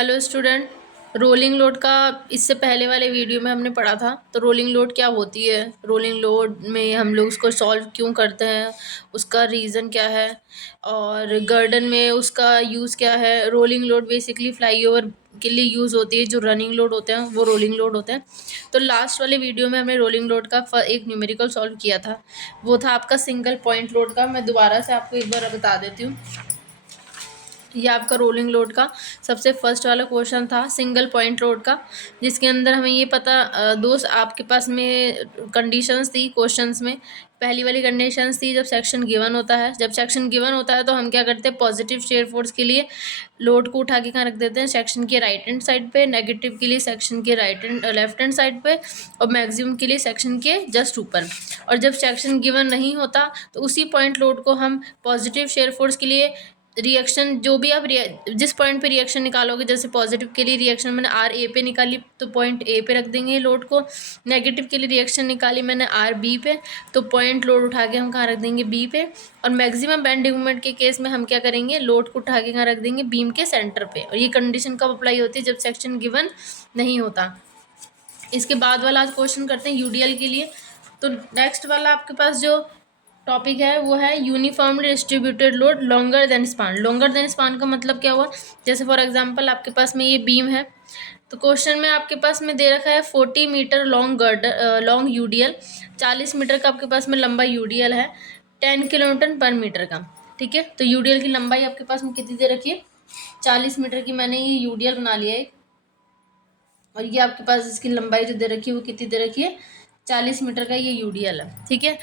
Hello student. Rolling load का इससे पहले वाले वीडियो में हमने पढ़ा था। तो रोलिंग लोड क्या होती है, रोलिंग लोड में हम लोग उसको सॉल्व क्यों करते हैं, उसका रीज़न क्या है, और गर्डन में उसका यूज़ क्या है। रोलिंग लोड बेसिकली फ्लाईओवर के लिए यूज़ होती है, जो रनिंग लोड होते हैं वो रोलिंग लोड होते हैं। तो लास्ट वाले वीडियो में हमने रोलिंग लोड का एक न्यूमेरिकल सॉल्व किया था, वो था आपका सिंगल पॉइंट लोड का। मैं दोबारा से आपको एक बार बता देती हूँ। ये आपका रोलिंग लोड का सबसे फर्स्ट वाला क्वेश्चन था, सिंगल पॉइंट लोड का, जिसके अंदर हमें ये पता दोस्त आपके पास में कंडीशंस थी क्वेश्चंस में। पहली वाली कंडीशंस थी, जब सेक्शन गिवन होता है, जब सेक्शन गिवन होता है तो हम क्या करते हैं, पॉजिटिव शेयर फोर्स के लिए लोड को उठा के कहाँ रख देते हैं, सेक्शन के राइट हैंड साइड पे, नेगेटिव के लिए सेक्शन के लेफ्ट हैंड साइड पे, और मैक्सिमम के लिए सेक्शन के जस्ट ऊपर। और जब सेक्शन गिवन नहीं होता तो उसी पॉइंट लोड को हम पॉजिटिव शेयर फोर्स के लिए रिएक्शन, जो भी आप जिस पॉइंट पे रिएक्शन निकालोगे, जैसे पॉजिटिव के लिए रिएक्शन मैंने आर ए पे निकाली तो पॉइंट ए पे रख देंगे लोड को। नेगेटिव के लिए रिएक्शन निकाली मैंने आर बी पे, तो पॉइंट लोड उठा के हम कहाँ रख देंगे, बी पे। और मैक्सिमम बेंडिंग मोमेंट के केस में हम क्या करेंगे, लोड को उठा के कहाँ रख देंगे, बीम के सेंटर पे। और ये कंडीशन कब अप्लाई होती है, जब सेक्शन गिवन नहीं होता। इसके बाद वाला आज क्वेश्चन करते हैं यूडीएल के लिए। तो नेक्स्ट वाला आपके पास जो टॉपिक है वो है uniformly distributed load longer than span. Longer than span का मतलब क्या हुआ, जैसे फॉर एग्जांपल आपके पास में ये बीम है, तो क्वेश्चन में आपके पास में दे रखा है 40 metre long girder, long UDL, 40 meter का आपके पास में लंबा यूडीएल है, 10 किलोन्यूटन पर मीटर का। ठीक है, तो यूडीएल की लंबाई आपके पास में कितनी दे रखी है, 40 मीटर की। मैंने ये यूडीएल बना लिया है, और ये आपके पास इसकी लंबाई जो दे रखी है वो कितनी दे रखी है, 40 मीटर का ये यूडीएल है। ठीक है,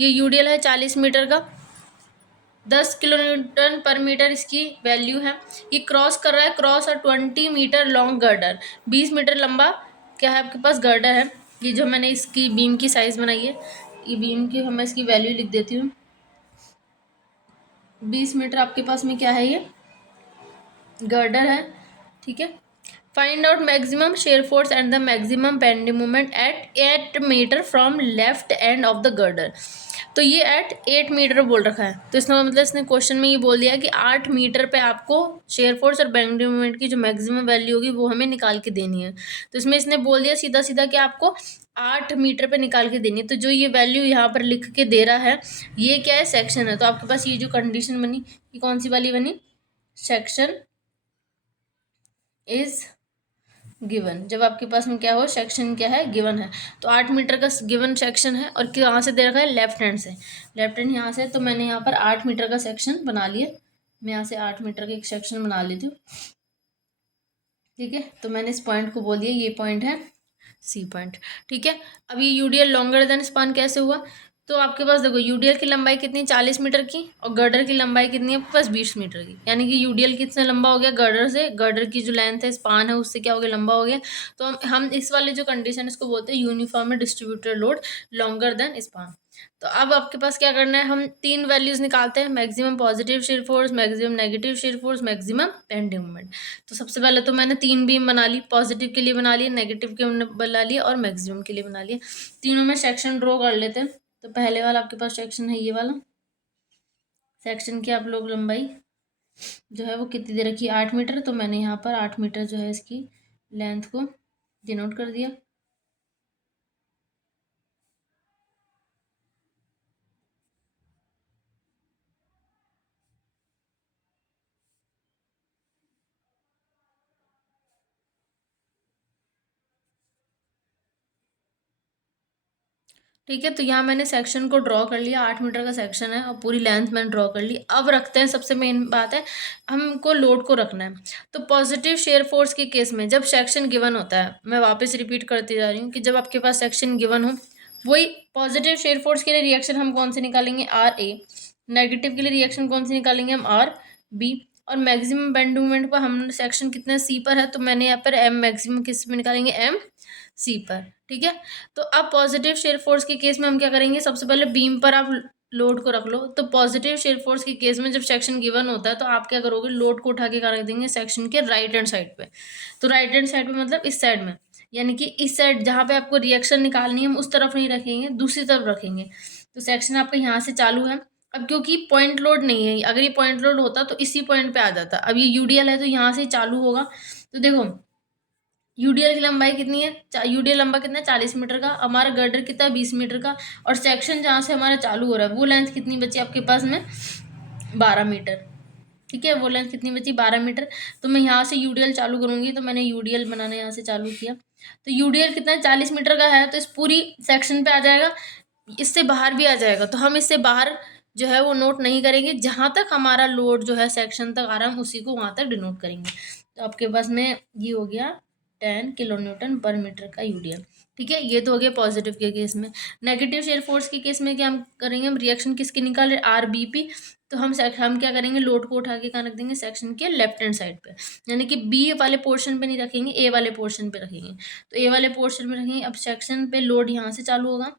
ये यूडीएल है 40 मीटर का, 10 किलोन्यूटन पर मीटर इसकी वैल्यू है। ये क्रॉस कर रहा है, क्रॉस और 20 मीटर लॉन्ग गर्डर, 20 मीटर लंबा क्या है आपके पास, गर्डर है। ये जो मैंने इसकी बीम की साइज बनाई है, ये बीम की मैं इसकी वैल्यू लिख देती हूँ। 20 मीटर आपके पास में क्या है, ये गर्डर है। ठीक है, find out maximum shear force and the maximum bending moment at 8 meter from left end of the girder. तो ये एट 8 मीटर बोल रखा है, तो इसका मतलब इसने क्वेश्चन में ये बोल दिया कि 8 मीटर पे आपको शेयर फोर्स और बेंडिंग मोमेंट की जो मैक्सिमम वैल्यू होगी वो हमें निकाल के देनी है। तो इसमें इसने बोल दिया सीधा सीधा कि आपको 8 मीटर पे निकाल के देनी है। तो जो ये वैल्यू यहाँ पर लिख के दे रहा है, ये क्या है, सेक्शन है। तो आपके पास ये जो कंडीशन बनी, ये कौन सी वाली बनी, सेक्शन इज गिवन। जब आपके पास में क्या हो, सेक्शन क्या है, गिवन है। तो 8 मीटर का गिवन सेक्शन है, और कहाँ से दे रखा है, लेफ्ट हैंड से। लेफ्ट हैंड यहाँ से, तो मैंने यहाँ पर 8 मीटर का सेक्शन बना लिया। मैं यहाँ से 8 मीटर का एक सेक्शन बना लेती हूँ। ठीक है, तो मैंने इस पॉइंट को बोल दिया, ये पॉइंट है सी पॉइंट। ठीक है, अब ये यूडीएल लॉन्गर देन स्पान कैसे हुआ, तो आपके पास देखो यूडीएल की लंबाई कितनी, 40 मीटर की, और गर्डर की लंबाई कितनी है आपके पास, 20 मीटर की। यानी कि यूडीएल कितना लंबा हो गया, गर्डर से, गर्डर की जो लेंथ है, स्पान है, उससे क्या हो गया, लंबा हो गया। तो हम इस वाले जो कंडीशन इसको बोलते हैं uniformly distributed load longer than span. तो अब आपके पास क्या करना है, हम 3 वैल्यूज निकालते हैं, maximum positive shear force, maximum negative shear force, maximum bending moment. तो सबसे पहले तो मैंने 3 बीम बना ली, पॉजिटिव के लिए बना ली, नेगेटिव के बना लिए, और मैक्सिमम के लिए बना लिए। तीनों में सेक्शन ड्रॉ कर लेते हैं। तो पहले वाला आपके पास सेक्शन है, ये वाला सेक्शन की आप लोग लंबाई जो है वो कितनी दे रखी है, 8 मीटर। तो मैंने यहाँ पर 8 मीटर जो है इसकी लेंथ को डिनोट कर दिया। ठीक है, तो यहाँ मैंने सेक्शन को ड्रॉ कर लिया, 8 मीटर का सेक्शन है, और पूरी लेंथ मैंने ड्रॉ कर ली। अब रखते हैं, सबसे मेन बात है, हमको लोड को रखना है। तो पॉजिटिव शेयर फोर्स के केस में जब सेक्शन गिवन होता है, मैं वापस रिपीट करती जा रही हूँ कि जब आपके पास सेक्शन गिवन हो, वही पॉजिटिव शेयर फोर्स के लिए रिएक्शन हम कौन से निकालेंगे, आर ए। नेगेटिव के लिए रिएक्शन कौन सी निकालेंगे, हम आर बी। और मैक्सिमम बेंडिंग मोमेंट पर हम सेक्शन कितने सी पर है, तो मैंने यहाँ पर एम मैक्सिमम किस में निकालेंगे, एम सी पर। ठीक है, तो अब पॉजिटिव शेयर फोर्स के केस में हम क्या करेंगे, सबसे पहले बीम पर आप लोड को रख लो। तो पॉजिटिव शेयर फोर्स के केस में जब सेक्शन गिवन होता है, तो आप क्या करोगे, लोड को उठा के कहाँ रख देंगे, सेक्शन के राइट हैंड साइड पे। तो राइट हैंड साइड पे मतलब इस साइड में, यानी कि इस साइड जहाँ पे आपको रिएक्शन निकालनी है, हम उस तरफ नहीं रखेंगे, दूसरी तरफ रखेंगे। तो सेक्शन आपका यहाँ से चालू है, अब क्योंकि पॉइंट लोड नहीं है, अगर ये पॉइंट लोड होता तो इसी पॉइंट पे आ जाता। अब ये यूडीएल है तो यहाँ से चालू होगा। तो देखो यूडीएल की लंबाई कितनी है, यूडीएल लंबा कितना है 40 मीटर का, हमारा गर्डर कितना है 20 मीटर का, और सेक्शन जहाँ से हमारा चालू हो रहा है वो लेंथ कितनी बची आपके पास में 12 मीटर। ठीक है, वो लेंथ कितनी बची 12 मीटर। तो मैं यहाँ से यूडीएल चालू करूँगी, तो मैंने यूडीएल बनाना यहाँ से चालू किया। तो यूडीएल कितना है 40 मीटर का है, तो इस पूरी सेक्शन पे आ जाएगा, इससे बाहर भी आ जाएगा। तो हम इससे बाहर जो है वो नोट नहीं करेंगे, जहाँ तक हमारा लोड जो है सेक्शन तक आ रहा है हम उसी को वहाँ तक डिनोट करेंगे। तो आपके पास में ये हो गया 10 किलो न्यूटन पर मीटर का यूडीएल। ठीक है, ये तो हो गया पॉजिटिव के केस में। नेगेटिव शेयर फोर्स के केस में क्या हम करेंगे, हम रिएक्शन किसकी निकाल रहे आर बी पी। तो हम क्या करेंगे, लोड को उठा के कहाँ रख देंगे, सेक्शन के लेफ्ट हैंड साइड पे, यानी कि बी वाले पोर्शन पे नहीं रखेंगे, ए वाले पोर्शन पे रखेंगे। तो ए वाले पोर्शन में रखेंगे। अब सेक्शन पे लोड यहाँ से चालू होगा,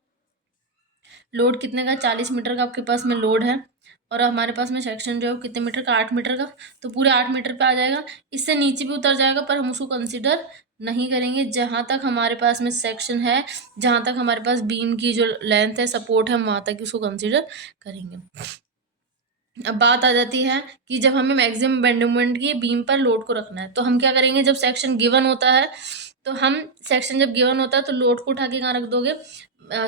लोड कितने का 40 मीटर का आपके पास में लोड है, और हमारे पास में सेक्शन जो है वो कितने मीटर का 8 मीटर का। तो पूरे 8 मीटर पे आ जाएगा, इससे नीचे भी उतर जाएगा पर हम उसको कंसिडर नहीं करेंगे। जहाँ तक हमारे पास में सेक्शन है, जहाँ तक हमारे पास बीम की जो लेंथ है, सपोर्ट है, हम वहाँ तक उसको कंसिडर करेंगे। अब बात आ जाती है कि जब हमें मैक्सिमम बेंड मोमेंट की बीम पर लोड को रखना है, तो हम क्या करेंगे, जब सेक्शन गिवन होता है, तो हम सेक्शन जब गिवन होता है तो लोड को उठा के कहाँ रख दोगे,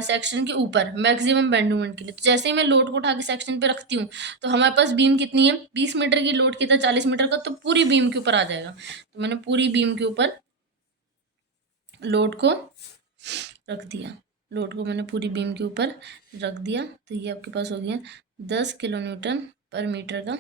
सेक्शन के ऊपर मैक्सिमम बेंड मोमेंट के लिए। तो जैसे ही मैं लोड को उठा के सेक्शन पे रखती हूँ, तो हमारे पास बीम कितनी है 20 मीटर की, लोड कितना 40 मीटर का, तो पूरी बीम के ऊपर आ जाएगा। तो मैंने पूरी बीम के ऊपर लोड को रख दिया, लोड को मैंने पूरी बीम के ऊपर रख दिया। तो ये आपके पास हो गया 10 किलो न्यूटन पर मीटर का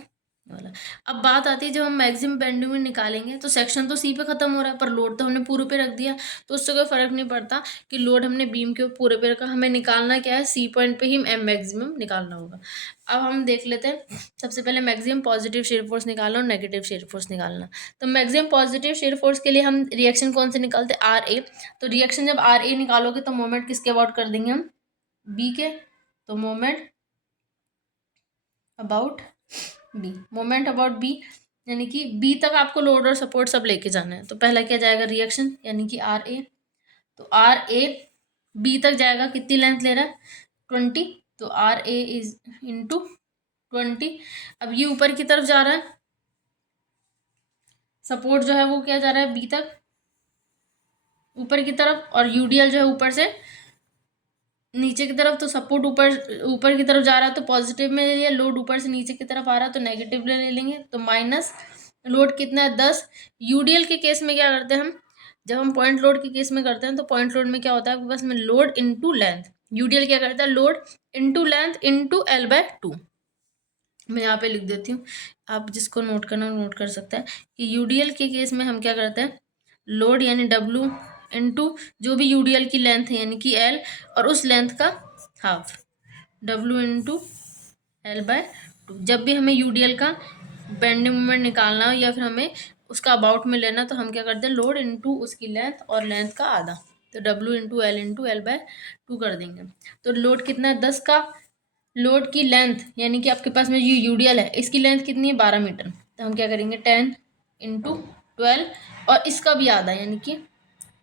वाला। अब बात आती है जब हम मैक्सिमम बेंड मोमेंट निकालेंगे, तो सेक्शन तो सी पे खत्म हो रहा है पर लोड तो हमने पूरे पे रख दिया, तो उससे कोई फर्क नहीं पड़ता कि लोड हमने बीम के पूरे पे रखा, हमें निकालना क्या है, सी पॉइंट पे ही एम मैक्सिमम निकालना होगा। अब हम देख लेते हैं, सबसे पहले मैक्सिमम पॉजिटिव शेयर फोर्स निकालना और नेगेटिव शेयर फोर्स निकालना। तो मैक्सिमम पॉजिटिव शेयर फोर्स के लिए हम रिएक्शन कौन से निकालते हैं, आर ए। तो रिएक्शन जब आर ए निकालोगे तो मोमेंट किसके अबाउट कर देंगे हम, बी के। तो moment about B, moment about B, यानी कि बी तक आपको लोड और सपोर्ट सब लेके जाना है। तो पहला क्या जाएगा, रिएक्शन, यानी कि आर ए। तो आर ए बी तक जाएगा, कितनी लेंथ ले रहा है 20, तो आर ए इज इंटू 20। अब ये ऊपर की तरफ जा रहा है, सपोर्ट जो है वो क्या जा रहा है बी तक ऊपर की तरफ, और यूडीएल जो है ऊपर से नीचे की तरफ। तो सपोर्ट ऊपर ऊपर की तरफ जा रहा है तो पॉजिटिव में ले लिया, लोड ऊपर से नीचे की तरफ आ रहा है तो नेगेटिव में ले लेंगे। तो माइनस लोड कितना है 10। यूडीएल के केस में क्या करते हैं हम, जब हम पॉइंट लोड के केस में करते हैं तो पॉइंट लोड में क्या होता है आपके पास में, लोड इनटू लेंथ। यूडीएल क्या करता है, load into length into L/2। मैं यहाँ पे लिख देती हूँ, आप जिसको नोट करना नोट कर सकता है कि यूडीएल के केस में हम क्या करते हैं, लोड यानी W इनटू जो भी यूडीएल की लेंथ है यानी कि L, और उस लेंथ का हाफ, W इंटू L/2। जब भी हमें यूडीएल का बेंडिंग मोमेंट निकालना हो या फिर हमें उसका अबाउट में लेना, तो हम क्या करते हैं, लोड इनटू उसकी लेंथ और लेंथ का आधा, तो W into L into L/2 कर देंगे। तो लोड कितना है 10 का, लोड की लेंथ यानी कि आपके पास में जो यूडीएल है इसकी लेंथ कितनी है 12 मीटर। तो हम क्या करेंगे 10 इंटू 12 और इसका भी आधा यानी कि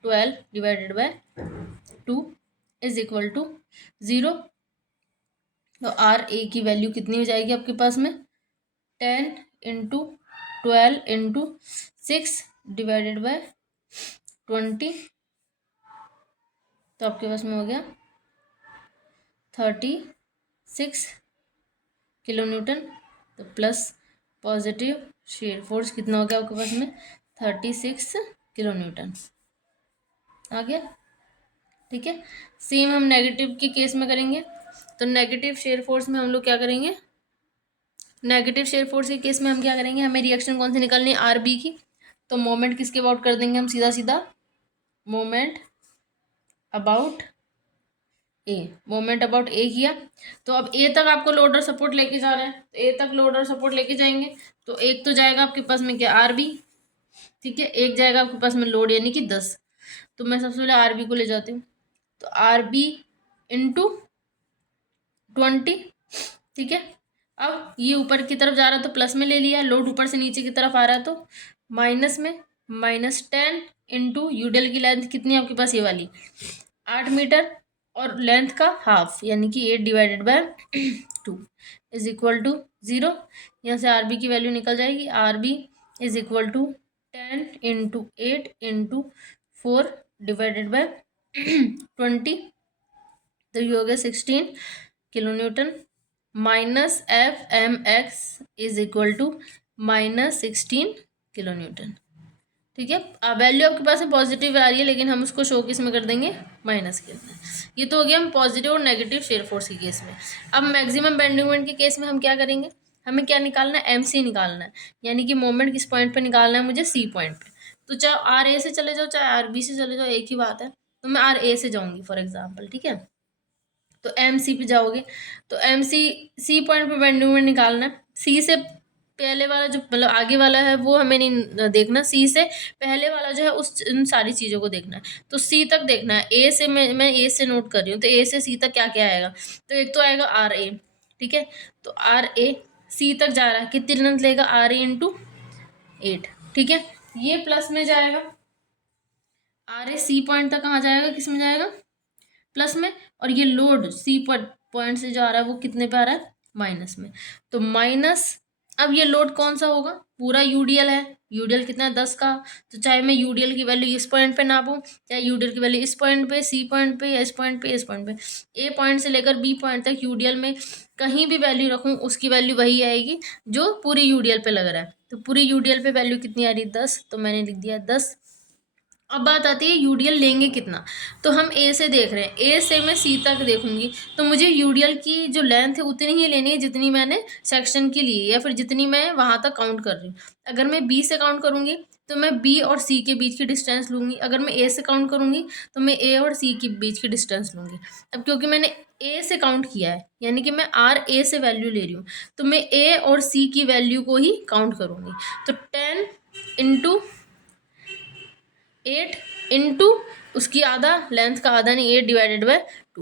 12 divided by 2 is equal to 0। तो आर ए की वैल्यू कितनी हो जाएगी आपके पास में 10 इंटू 12 इंटू 6 डिवाइडेड बाय 20। तो आपके पास में हो गया 36 किलो न्यूटन। तो प्लस पॉजिटिव शेयर फोर्स कितना हो गया आपके पास में 36 किलो न्यूटन आ गया। ठीक है, सेम हम नेगेटिव के केस में करेंगे। तो नेगेटिव शेयर फोर्स में हम लोग क्या करेंगे, नेगेटिव शेयर फोर्स के केस में हम क्या करेंगे, हमें रिएक्शन कौन सी निकालनी है, आर बी की। तो मोमेंट किसके अबाउट कर देंगे हम, सीधा सीधा moment about A, moment about A किया। तो अब ए तक आपको लोड और सपोर्ट लेके जा रहे हैं, तो ए तक लोड और सपोर्ट लेके जाएंगे। तो एक तो जाएगा आपके पास में क्या, आर बी। ठीक है, एक जाएगा आपके पास में लोड यानी कि 10। तो मैं सबसे पहले आर बी को ले जाती हूँ। तो आर बी इंटू 20। ठीक है, अब ये ऊपर की तरफ जा रहा है तो प्लस में ले लिया, लोड ऊपर से नीचे की तरफ आ रहा है तो माइनस में, -10 इंटू यूडीएल की लेंथ कितनी है आपके पास, ये वाली 8 मीटर, और लेंथ का हाफ यानी कि 8 divided by 2। Is equal to 0। यहाँ से आर बी की वैल्यू निकल जाएगी, R B is equal to 10 × 8 × 4 divided by 20, तो ये हो गया 16 kilo newton, minus F M X is equal to -16 kilo newton. ठीक है, वैल्यू आपके पास में पॉजिटिव आ रही है, लेकिन हम उसको शो किस में कर देंगे, माइनस के अंदर। ये तो हो गया हम पॉजिटिव और नेगेटिव शेयर फोर्स के केस में। अब मैक्सिमम बेंडिंग मोमेंट के केस में हम क्या करेंगे, हमें क्या निकालना है, एम सी निकालना है, यानी कि मोमेंट किस पॉइंट पे निकालना है मुझे, सी पॉइंट पे। तो चाहे आर ए से चले जाओ चाहे आर बी से चले जाओ, एक ही बात है। तो मैं आर ए से जाऊंगी फॉर एग्जाम्पल, ठीक है। तो एम सी पे जाओगे, तो एम सी सी पॉइंट पे बेंडिंग मोमेंट निकालना है। सी से पहले वाला जो मतलब आगे वाला है वो हमें नहीं देखना, सी से पहले वाला जो है उस उन सारी चीज़ों को देखना है। तो सी तक देखना है, ए से मैं ए से नोट कर रही हूँ, तो ए से सी तक क्या क्या आएगा, तो एक तो आएगा आर ए, ठीक है। तो आर ए सी तक जा रहा है, कितनी लेंथ लेगा, आर ए इंटू 8, ठीक है। ये प्लस में जाएगा, आर ए सी पॉइंट तक कहाँ जाएगा, किस में जाएगा, प्लस में। और ये लोड सी पॉइंट से जा रहा है वो कितने पे आ रहा है, माइनस में। तो माइनस, अब ये लोड कौन सा होगा, पूरा यूडीएल है, यूडीएल कितना है 10 का। तो चाहे मैं यूडीएल की वैल्यू इस पॉइंट पे नापूं, चाहे यूडीएल की वैल्यू इस पॉइंट पे, सी पॉइंट पे, एस पॉइंट पे, इस पॉइंट पे, ए पॉइंट से लेकर बी पॉइंट तक यूडीएल में कहीं भी वैल्यू रखूं उसकी वैल्यू वही आएगी जो पूरी यूडीएल पे लग रहा है। तो पूरी यूडीएल पे वैल्यू कितनी आ रही है, 10, तो मैंने लिख दिया 10। अब बात आती है यूडीएल लेंगे कितना, तो हम ए से देख रहे हैं, ए से मैं सी तक देखूंगी, तो मुझे यूडीएल की जो लेंथ है उतनी ही लेनी है जितनी मैंने सेक्शन की ली है, या फिर जितनी मैं वहां तक काउंट कर रही हूँ। अगर मैं बी से काउंट करूंगी तो मैं बी और सी के बीच की डिस्टेंस लूंगी, अगर मैं ए से काउंट करूंगी तो मैं ए और सी के बीच की डिस्टेंस लूंगी। अब क्योंकि मैंने ए से काउंट किया है, यानी कि मैं आर ए से वैल्यू ले रही हूँ, तो मैं ए और सी की वैल्यू को ही काउंट करूंगी। तो 10 × 8 इंटू उसकी आधा, लेंथ का आधा नहीं, 8/2,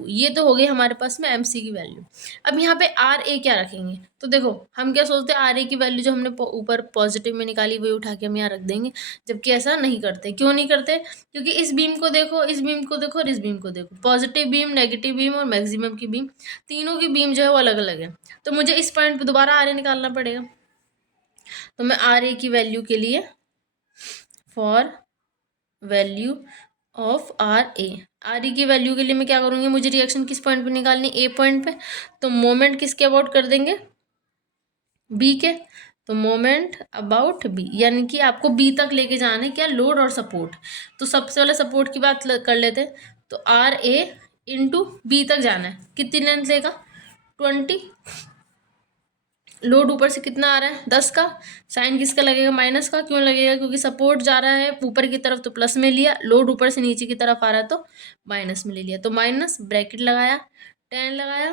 ये तो हो गई हमारे पास में एम सी की वैल्यू। अब यहाँ पे आर ए क्या रखेंगे, तो देखो हम क्या सोचते हैं, आर ए की वैल्यू जो हमने ऊपर पॉजिटिव में निकाली वही उठा के हम यहाँ रख देंगे, जबकि ऐसा नहीं करते। क्यों नहीं करते, क्योंकि इस बीम को देखो, इस बीम को देखो और इस बीम को देखो, पॉजिटिव बीम, नेगेटिव बीम और मैक्सिमम की बीम, तीनों की बीम जो है वो अलग अलग है। तो मुझे इस पॉइंट पर दोबारा आर ए निकालना पड़ेगा। तो मैं आर ए की वैल्यू के लिए, for value of R A, R E की वैल्यू के लिए मैं क्या करूँगी, मुझे रिएक्शन किस पॉइंट पे निकालनी, ए पॉइंट पे। तो मोमेंट किसके अबाउट कर देंगे, बी के। तो मोमेंट अबाउट बी, यानी कि आपको बी तक लेके जाना है, क्या, लोड और सपोर्ट। तो सबसे पहले सपोर्ट की बात कर लेते हैं। तो आर ए इंटू बी तक जाना है, कितनी लेंथ लेगा, 20। लोड ऊपर से कितना आ रहा है, 10 का, साइन किसका लगेगा, माइनस का। क्यों लगेगा, क्योंकि सपोर्ट जा रहा है ऊपर की तरफ तो प्लस में लिया, लोड ऊपर से नीचे की तरफ आ रहा है तो माइनस में ले लिया। तो माइनस, ब्रैकेट लगाया, 10 लगाया।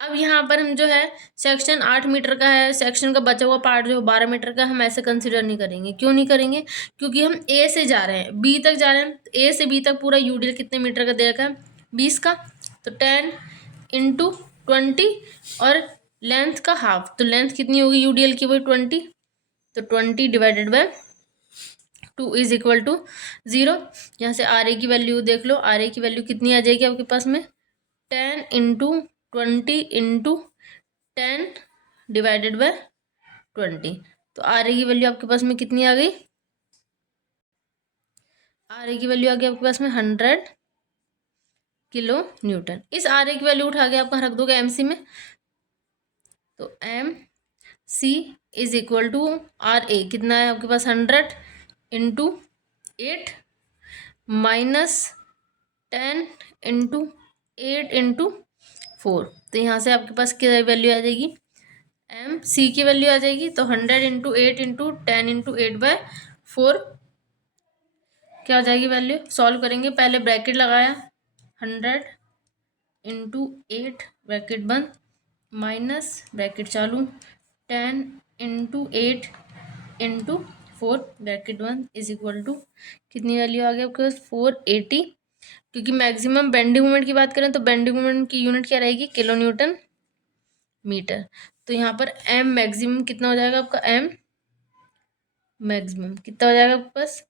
अब यहाँ पर हम जो है सेक्शन 8 मीटर का है, सेक्शन का बचा हुआ पार्ट जो 12 मीटर का, हम ऐसे कंसिडर नहीं करेंगे। क्यों नहीं करेंगे, क्योंकि हम ए से जा रहे हैं, बी तक जा रहे हैं। ए से बी तक पूरा यूडीएल कितने मीटर का दे रखा है, 20 का। तो 10 × 20 और लेंथ का हाफ, तो लेंथ कितनी होगी यूडीएल की, वही 20। तो 20/2 इज इक्वल टू 0। यहाँ से आर ए की वैल्यू देख लो, आर ए की वैल्यू कितनी आ जाएगी आपके पास में, 10 × 20 × 10/20। तो आर ए की वैल्यू आपके पास में कितनी आ गई, आर ए की वैल्यू आ गई आपके पास में 100 किलो न्यूटन। इस आर ए की वैल्यू उठा के आप कहाँ रख दोगे, एम सी में। तो M C is equal to R A कितना है आपके पास, 100 इंटू 8 माइनस 10 × 8 × 4। तो यहाँ से आपके पास क्या वैल्यू आ जाएगी, एम सी की वैल्यू आ जाएगी। तो 100 × 8 × 10 × 8/4 क्या हो जाएगी वैल्यू, सॉल्व करेंगे। पहले ब्रैकेट लगाया, 100 × 8 ब्रैकेट बंद, माइनस ब्रैकेट चालू, 10 × 8 × 4 ब्रैकेट बंद इज इक्वल टू कितनी वैल्यू आ गई आपके पास, 480। क्योंकि मैक्सिमम बेंडिंग मोमेंट की बात करें तो बेंडिंग मोमेंट की यूनिट क्या रहेगी, किलो न्यूटन मीटर। तो यहाँ पर एम मैक्सिमम कितना हो जाएगा आपका, एम मैक्सिमम कितना हो जाएगा आपके पास,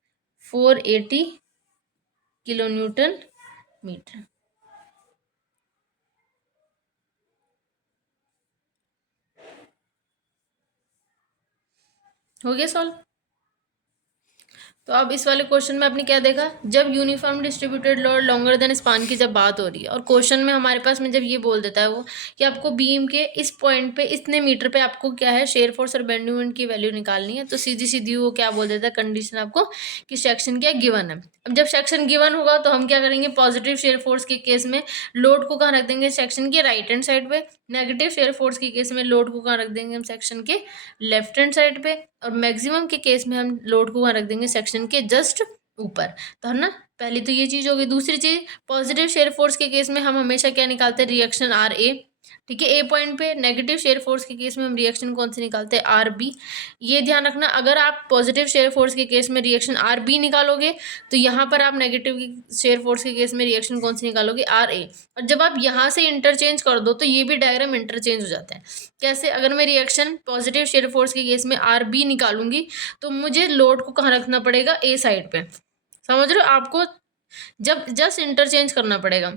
480 किलो न्यूटन मीटर। हो गया सॉल्व। तो अब इस वाले क्वेश्चन में आपने क्या देखा, जब uniform distributed load longer than span की जब बात हो रही है और क्वेश्चन में हमारे पास में जब ये बोल देता है वो कि आपको बीम के इस पॉइंट पे इतने मीटर पे आपको क्या है शेयर फोर्स और बेंडिंग मोमेंट की वैल्यू निकालनी है, तो सीधी सीधी वो क्या बोल देता है कंडीशन आपको कि सेक्शन क्या गिवन है। अब जब सेक्शन गिवन होगा तो हम क्या करेंगे, पॉजिटिव शेयर फोर्स के केस में लोड को कहाँ रख देंगे, सेक्शन के राइट हैंड साइड पे। नेगेटिव शेयर फोर्स के केस में लोड को कहाँ रख देंगे हम, सेक्शन के लेफ्ट हैंड साइड पे। और मैक्सिमम के केस में हम लोड को वहाँ रख देंगे सेक्शन के जस्ट ऊपर। तो है ना, पहली तो ये चीज होगी। दूसरी चीज, पॉजिटिव शेयर फोर्स के केस में हम हमेशा क्या निकालते हैं, रिएक्शन आर ए, ठीक है, ए पॉइंट पे। नेगेटिव शेयर फोर्स के केस में हम रिएक्शन कौन सी निकालते हैं, आर बी। ये ध्यान रखना, अगर आप पॉजिटिव शेयर फोर्स के केस में रिएक्शन आर बी निकालोगे तो यहाँ पर आप नेगेटिव शेयर फोर्स के केस में रिएक्शन कौन सी निकालोगे, आर ए। और जब आप यहाँ से इंटरचेंज कर दो तो ये भी डायग्राम इंटरचेंज हो जाता है। कैसे, अगर मैं रिएक्शन पॉजिटिव शेयर फोर्स के केस में आर बी निकालूंगी तो मुझे लोड को कहाँ रखना पड़ेगा, ए साइड पे। समझ रहे हो, आपको जब जस्ट इंटरचेंज करना पड़ेगा।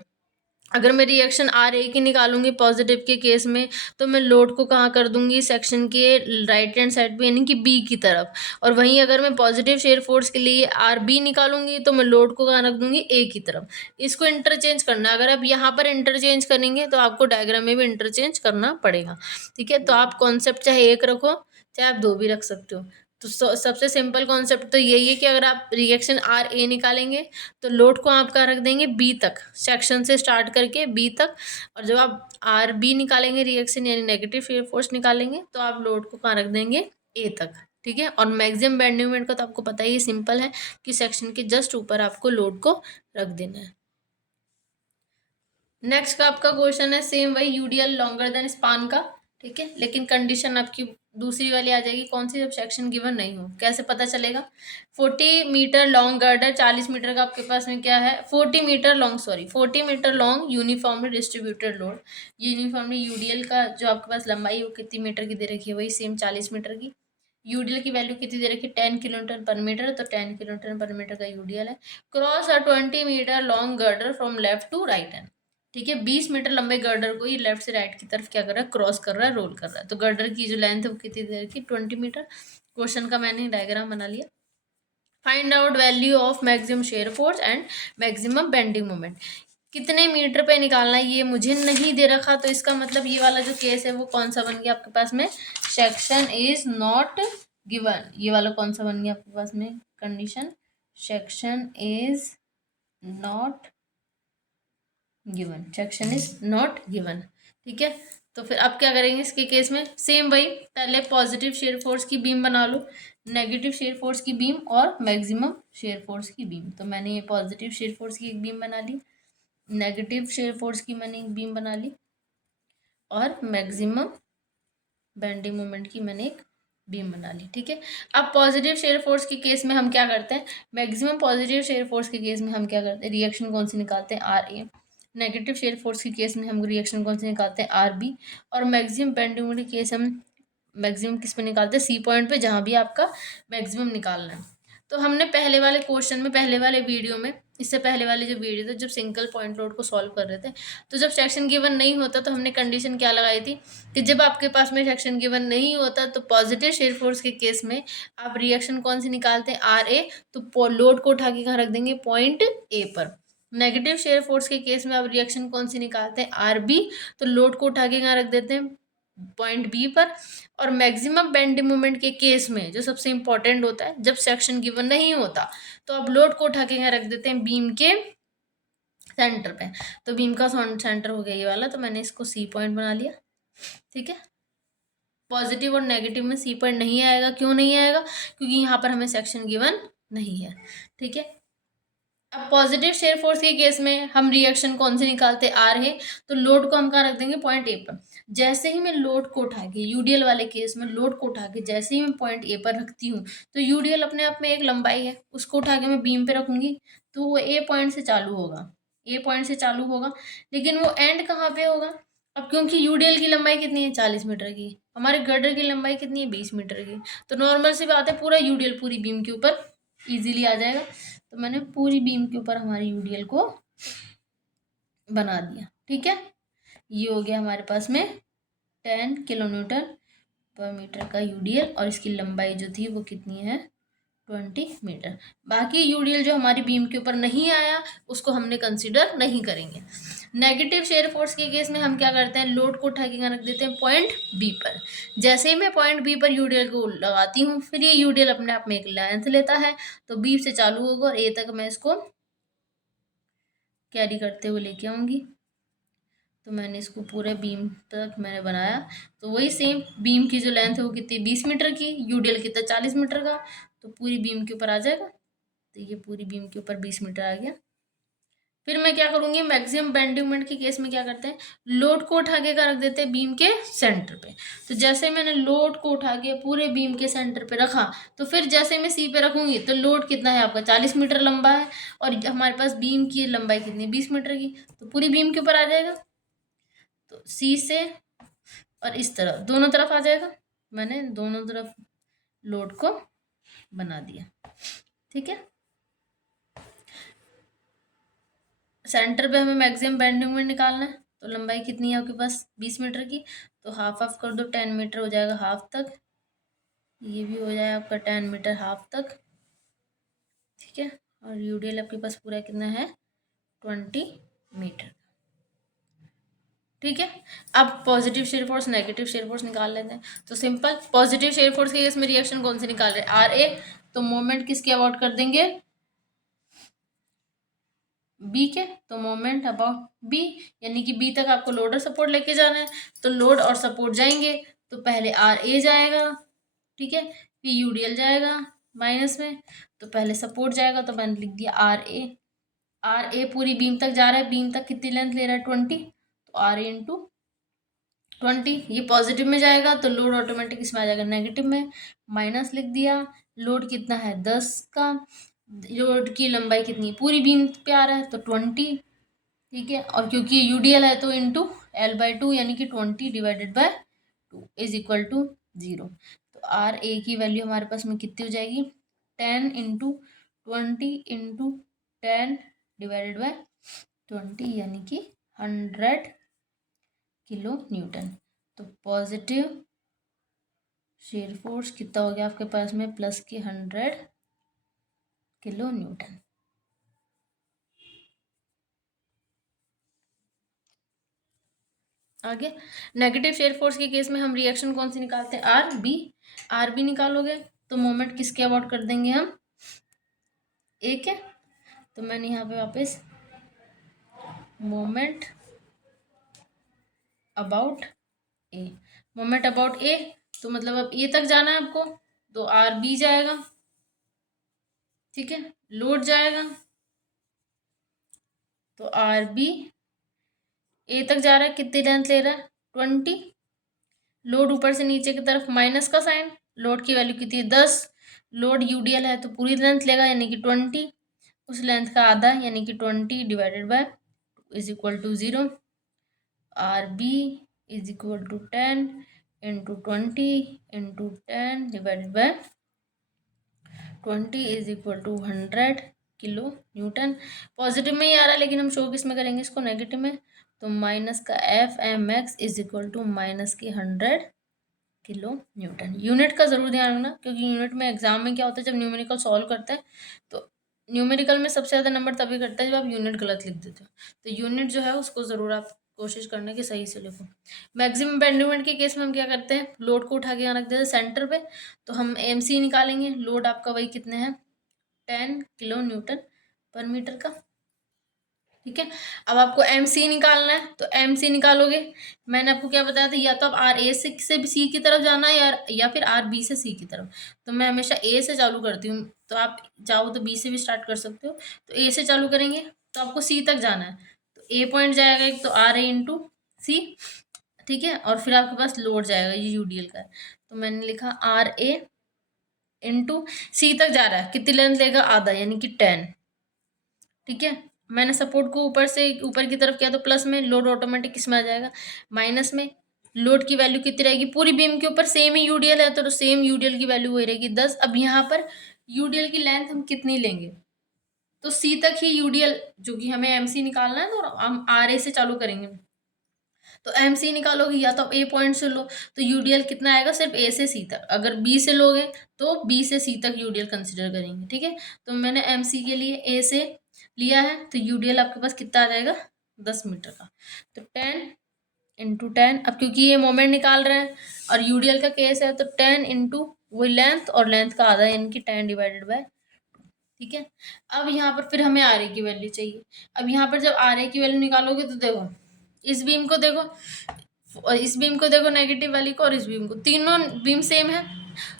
अगर मैं रिएक्शन आर ए की निकालूंगी पॉजिटिव के केस में तो मैं लोड को कहाँ कर दूंगी, सेक्शन के राइट हैंड साइड पे यानी कि बी की तरफ। और वहीं अगर मैं पॉजिटिव शेयर फोर्स के लिए आर बी निकालूंगी तो मैं लोड को कहाँ रख दूंगी, ए की तरफ। इसको इंटरचेंज करना है। अगर आप यहाँ पर इंटरचेंज करेंगे तो आपको डायग्राम में भी इंटरचेंज करना पड़ेगा, ठीक है। तो आप कॉन्सेप्ट चाहे एक रखो चाहे आप दो भी रख सकते हो। तो सबसे सिंपल कॉन्सेप्ट तो यही है कि अगर आप रिएक्शन आर ए निकालेंगे तो लोड को आप कहाँ रख देंगे, बी तक, सेक्शन से स्टार्ट करके बी तक। और जब आप आर बी निकालेंगे रिएक्शन यानी नेगेटिव शेयर फोर्स निकालेंगे तो आप लोड को कहाँ रख देंगे, ए तक, ठीक है। और मैक्सिमम बेंडिंग मोमेंट का तो आपको पता ही सिंपल है कि सेक्शन के जस्ट ऊपर आपको लोड को रख देना है। नेक्स्ट का आपका क्वेश्चन है सेम वही, यूडीएल लॉन्गर देन स्पान का, ठीक है। लेकिन कंडीशन आपकी दूसरी वाली आ जाएगी, कौन सी, जब सेक्शन गिवन नहीं हो। कैसे पता चलेगा, 40 मीटर लॉन्ग गर्डर, 40 मीटर का आपके पास में क्या है, 40 metre long, sorry 40 metre long uniformly distributed load. Uniformly UDL का जो आपके पास लंबाई वो कितनी मीटर की दे रखी है, वही सेम 40 मीटर की। यूडीएल की वैल्यू कितनी दे रखी है, 10 किलोमीटर पर मीटर, तो 10 किलोमीटर पर मीटर का यूडीएल है। Cross a 20 metre long girder from left to right hand, ठीक है। 20 मीटर लंबे गर्डर को ये लेफ्ट से राइट की तरफ क्या कर रहा है, क्रॉस कर रहा है, रोल कर रहा है। तो गर्डर की जो लेंथ है वो कितनी देर की, 20 मीटर। क्वेश्चन का मैंने डायग्राम बना लिया। Find out value of maximum shear force and maximum bending moment. कितने मीटर पे निकालना है ये मुझे नहीं दे रखा, तो इसका मतलब ये वाला जो केस है वो कौन सा बन गया आपके पास में, सेक्शन इज नॉट गिवन। ये वाला कौन सा बन गया आपके पास में, condition section is not given, section is not गिवन, ठीक है। तो फिर अब क्या करेंगे इसके केस में, सेम वही, पहले पॉजिटिव शेयर फोर्स की बीम बना लो, नेगेटिव शेयर फोर्स की बीम और मैक्सिमम शेयर फोर्स की बीम। तो मैंने ये पॉजिटिव शेयर फोर्स की एक बीम बना ली, नेगेटिव शेयर फोर्स की मैंने एक बीम बना ली और मैक्सिमम बेंडिंग मोमेंट की मैंने एक बीम बना ली, ठीक है। अब पॉजिटिव शेयर फोर्स के केस में हम क्या करते हैं, मैक्सिमम पॉजिटिव शेयर फोर्स के केस में हम क्या करते हैं, रिएक्शन कौन सी निकालते हैं, R A. Negative shear force के केस में हम रिएक्शन कौन सी निकालते हैं, आर बी। और मैक्सिमम बेंडिंग मोमेंट के केस हम मैक्सिमम किस पे निकालते हैं, सी पॉइंट पे, जहाँ भी आपका मैक्सिमम निकालना है। तो हमने पहले वाले क्वेश्चन में, पहले वाले वीडियो में, इससे पहले वाले जो वीडियो थे जब सिंगल पॉइंट लोड को सॉल्व कर रहे थे, तो जब सेक्शन गिवन नहीं होता तो हमने कंडीशन क्या लगाई थी कि जब आपके पास में सेक्शन गिवन नहीं होता तो पॉजिटिव शेयर फोर्स के केस में आप रिएक्शन कौन सी निकालते हैं, आर ए। तो लोड को उठा के कहाँ रख देंगे, पॉइंट ए पर। नेगेटिव शेयर फोर्स के केस में आप रिएक्शन कौन सी निकालते हैं, आर बी। तो लोड को उठा के कहाँ रख देते हैं, पॉइंट बी पर। और मैक्सिमम बेंडिंग मोमेंट के केस में जो सबसे इंपॉर्टेंट होता है, जब सेक्शन गिवन नहीं होता तो आप लोड को उठा के यहाँ रख देते हैं बीम के सेंटर पे। तो बीम का सेंटर हो गया ये वाला, तो मैंने इसको सी पॉइंट बना लिया, ठीक है। पॉजिटिव और नेगेटिव में सी पॉइंट नहीं आएगा, क्यों नहीं आएगा, क्योंकि यहाँ पर हमें सेक्शन गिवन नहीं है, ठीक है। अब पॉजिटिव शेयर फोर्स के केस में हम रिएक्शन कौन से निकालते हैं, आर है। तो लोड को हम कहाँ रख देंगे, पॉइंट ए पर। जैसे ही मैं लोड को उठा के, यूडीएल वाले केस में लोड को उठा के जैसे ही मैं पॉइंट ए पर रखती हूँ तो यूडीएल अपने आप में एक लंबाई है, उसको उठा के मैं बीम पे रखूंगी तो वो ए पॉइंट से चालू होगा, ए पॉइंट से चालू होगा। लेकिन वो एंड कहाँ पे होगा, अब क्योंकि यूडीएल की लंबाई कितनी है, 40 मीटर की, हमारे गर्डर की लंबाई कितनी है, 20 मीटर की। तो नॉर्मल सी बात है, पूरा यूडीएल पूरी बीम के ऊपर इजीली आ जाएगा। तो मैंने पूरी बीम के ऊपर हमारे यूडीएल को बना दिया, ठीक है। ये हो गया हमारे पास में 10 किलोमीटर पर मीटर का यूडीएल, और इसकी लंबाई जो थी वो कितनी है 20 मीटर। बाकी यूडीएल जो हमारी बीम के ऊपर नहीं आया उसको हमने कंसिडर नहीं करेंगे। नेगेटिव शेयर फोर्स के केस में हम क्या करते हैं, लोड को उठा के रख देते हैं पॉइंट बी पर। जैसे ही मैं पॉइंट बी पर यूडीएल को लगाती हूँ, फिर ये यूडीएल अपने आप में एक लेंथ लेता है, तो बी से चालू होगा और ए तक मैं इसको कैरी करते हुए लेके आऊँगी। तो मैंने इसको पूरे बीम तक मैंने बनाया, तो वही सेम बीम की जो लेंथ है वो कितनी 20 मीटर की, यूडीएल कितना 40 मीटर का, तो पूरी बीम के ऊपर आ जाएगा। तो ये पूरी बीम के ऊपर 20 मीटर आ गया। फिर मैं क्या करूँगी, मैक्सिमम बेंडिंग मोमेंट के केस में क्या करते हैं, लोड को उठा के रख देते हैं बीम के सेंटर पे। तो जैसे मैंने लोड को उठा के पूरे बीम के सेंटर पे रखा, तो फिर जैसे मैं सी पे रखूँगी तो लोड कितना है आपका 40 मीटर लंबा है, और हमारे पास बीम की लंबाई कितनी 20 मीटर की, तो पूरी बीम के ऊपर आ जाएगा। तो सी से और इस तरफ दोनों तरफ आ जाएगा। मैंने दोनों तरफ लोड को बना दिया, ठीक है। सेंटर पे हमें मैक्सिमम बेंडिंग मोमेंट निकालना है, तो लंबाई कितनी है आपके पास 20 मीटर की, तो हाफ हाफ कर दो, 10 मीटर हो जाएगा हाफ तक, ये भी हो जाएगा आपका 10 मीटर हाफ तक, ठीक है। और यूडीएल आपके पास पूरा कितना है 20 मीटर, ठीक है। अब positive shear force negative shear force निकाल लेते हैं। तो सिंपल, पॉजिटिव शेयर फोर्स के केस में रिएक्शन कौन से निकाल रहे हैं, आर ए, तो मोमेंट किसके अबाउट कर देंगे बी के, तो मोमेंट अबाउट बी, यानी कि बी तक आपको लोड और सपोर्ट लेके जाना है, तो लोड और सपोर्ट जाएंगे, तो पहले आर ए जाएगा, ठीक है, फिर यूडीएल जाएगा माइनस में, तो पहले सपोर्ट जाएगा, तो मैंने लिख दिया आर ए। आर ए पूरी बीम तक जा रहा है, बीम तक कितनी लेंथ ले रहा है 20, तो आर ए इंटू 20, ये पॉजिटिव में जाएगा तो लोड ऑटोमेटिक इसमें आ जाएगा नेगेटिव में, माइनस लिख दिया। लोड कितना है 10 का, लोड की लंबाई कितनी पूरी बीम पे आ रहा है तो 20, ठीक है, और क्योंकि यूडीएल है तो इंटू L/2, यानी कि 20 divided by 2 is equal to 0। तो आर ए की वैल्यू हमारे पास में कितनी हो जाएगी 10 इंटू 20 इंटू 10 डिवाइडेड बाय 20, यानी कि 100 किलो न्यूटन। तो पॉजिटिव शेयर फोर्स कितना हो गया आपके पास में प्लस के 100 किलो न्यूटन। आगे नेगेटिव शेयर फोर्स के केस में हम रिएक्शन कौन सी निकालते हैं, आर बी। आर बी निकालोगे तो मोमेंट किसके अबाउट कर देंगे हम ए के, तो मैंने यहाँ पे वापस moment about A, moment about A, तो मतलब अब ए तक जाना है आपको, तो आर बी जाएगा, ठीक है, लोड जाएगा, तो आर बी ए तक जा रहा है, कितनी लेंथ ले रहा है 20, लोड ऊपर से नीचे की तरफ माइनस का साइन, लोड की वैल्यू कितनी है 10, लोड यूडीएल है तो पूरी लेंथ लेगा यानी कि 20, उस लेंथ का आधा यानी कि 20 divided by is equal to 0। R B is equal to 10 into 20 into 10 divided by 20 is equal to 100 kilo newton. Positive में ही आ रहा है लेकिन हम शो किस में करेंगे इसको नेगेटिव में, तो माइनस का F M X is equal to minus की 100 किलो न्यूटन। यूनिट का जरूर ध्यान रखना, क्योंकि यूनिट में एग्जाम में क्या होता है जब न्यूमेरिकल सॉल्व करते हैं तो न्यूमेरिकल में सबसे ज़्यादा नंबर तभी करता है जब आप यूनिट गलत लिख देते हो, तो यूनिट जो है उसको ज़रूर आप कोशिश करने की सही से लिखो। मैक्सिमम बेंड मोमेंट के केस में हम क्या करते हैं, लोड को उठा के यहाँ रख देते हैं सेंटर पे, तो हम एम सी निकालेंगे, लोड आपका वही कितने हैं 10 किलो न्यूटन पर मीटर का, ठीक है। अब आपको एम सी निकालना है, तो एम सी निकालोगे, मैंने आपको क्या बताया था, या तो आप आर ए से भी सी की तरफ जाना है या फिर आर बी से सी की तरफ, तो मैं हमेशा ए से चालू करती हूँ, तो आप चाहो तो बी से भी स्टार्ट कर सकते हो। तो ए से चालू करेंगे तो आपको सी तक जाना है, तो ए पॉइंट जाएगा एक, तो आर ए इंटू सी, ठीक है, और फिर आपके पास लोड जाएगा ये यूडीएल का, तो मैंने लिखा आर ए इंटू सी तक जा रहा है, कितनी लेंथ लेगा आधा यानी कि 10, ठीक है। मैंने सपोर्ट को ऊपर से ऊपर की तरफ किया तो प्लस में, लोड ऑटोमेटिक किसमें आ जाएगा माइनस में। लोड की वैल्यू कितनी रहेगी पूरी बीम के ऊपर सेम ही यूडीएल है, तो सेम यूडीएल की वैल्यू वही रहेगी 10। अब यहाँ पर यूडीएल की लेंथ हम कितनी लेंगे, तो सी तक ही यूडीएल, जो कि हमें एमसी निकालना है तो हम आर ए से चालू करेंगे, तो एम सी निकालोगे या तो आप ए पॉइंट से लो, तो यूडीएल कितना आएगा, सिर्फ ए से सी तक। अगर बी से लोगे तो बी से सी तक यूडीएल कंसिडर करेंगे, ठीक है। तो मैंने एम सी के लिए ए से लिया है, तो यूडीएल आपके पास कितना आ जाएगा, 10 मीटर का। तो 10 × 10, अब क्योंकि ये मोमेंट निकाल रहे हैं और यूडीएल का केस है, तो 10 × वही लेंथ, और लेंथ का आधा यानी कि 10/2, ठीक है। अब यहाँ पर फिर हमें आर ए की वैल्यू चाहिए। अब यहाँ पर जब आर ए की वैल्यू निकालोगे तो देखो, इस बीम को देखो और इस बीम को देखो, नेगेटिव वाली को और इस बीम को, तीनों बीम सेम है।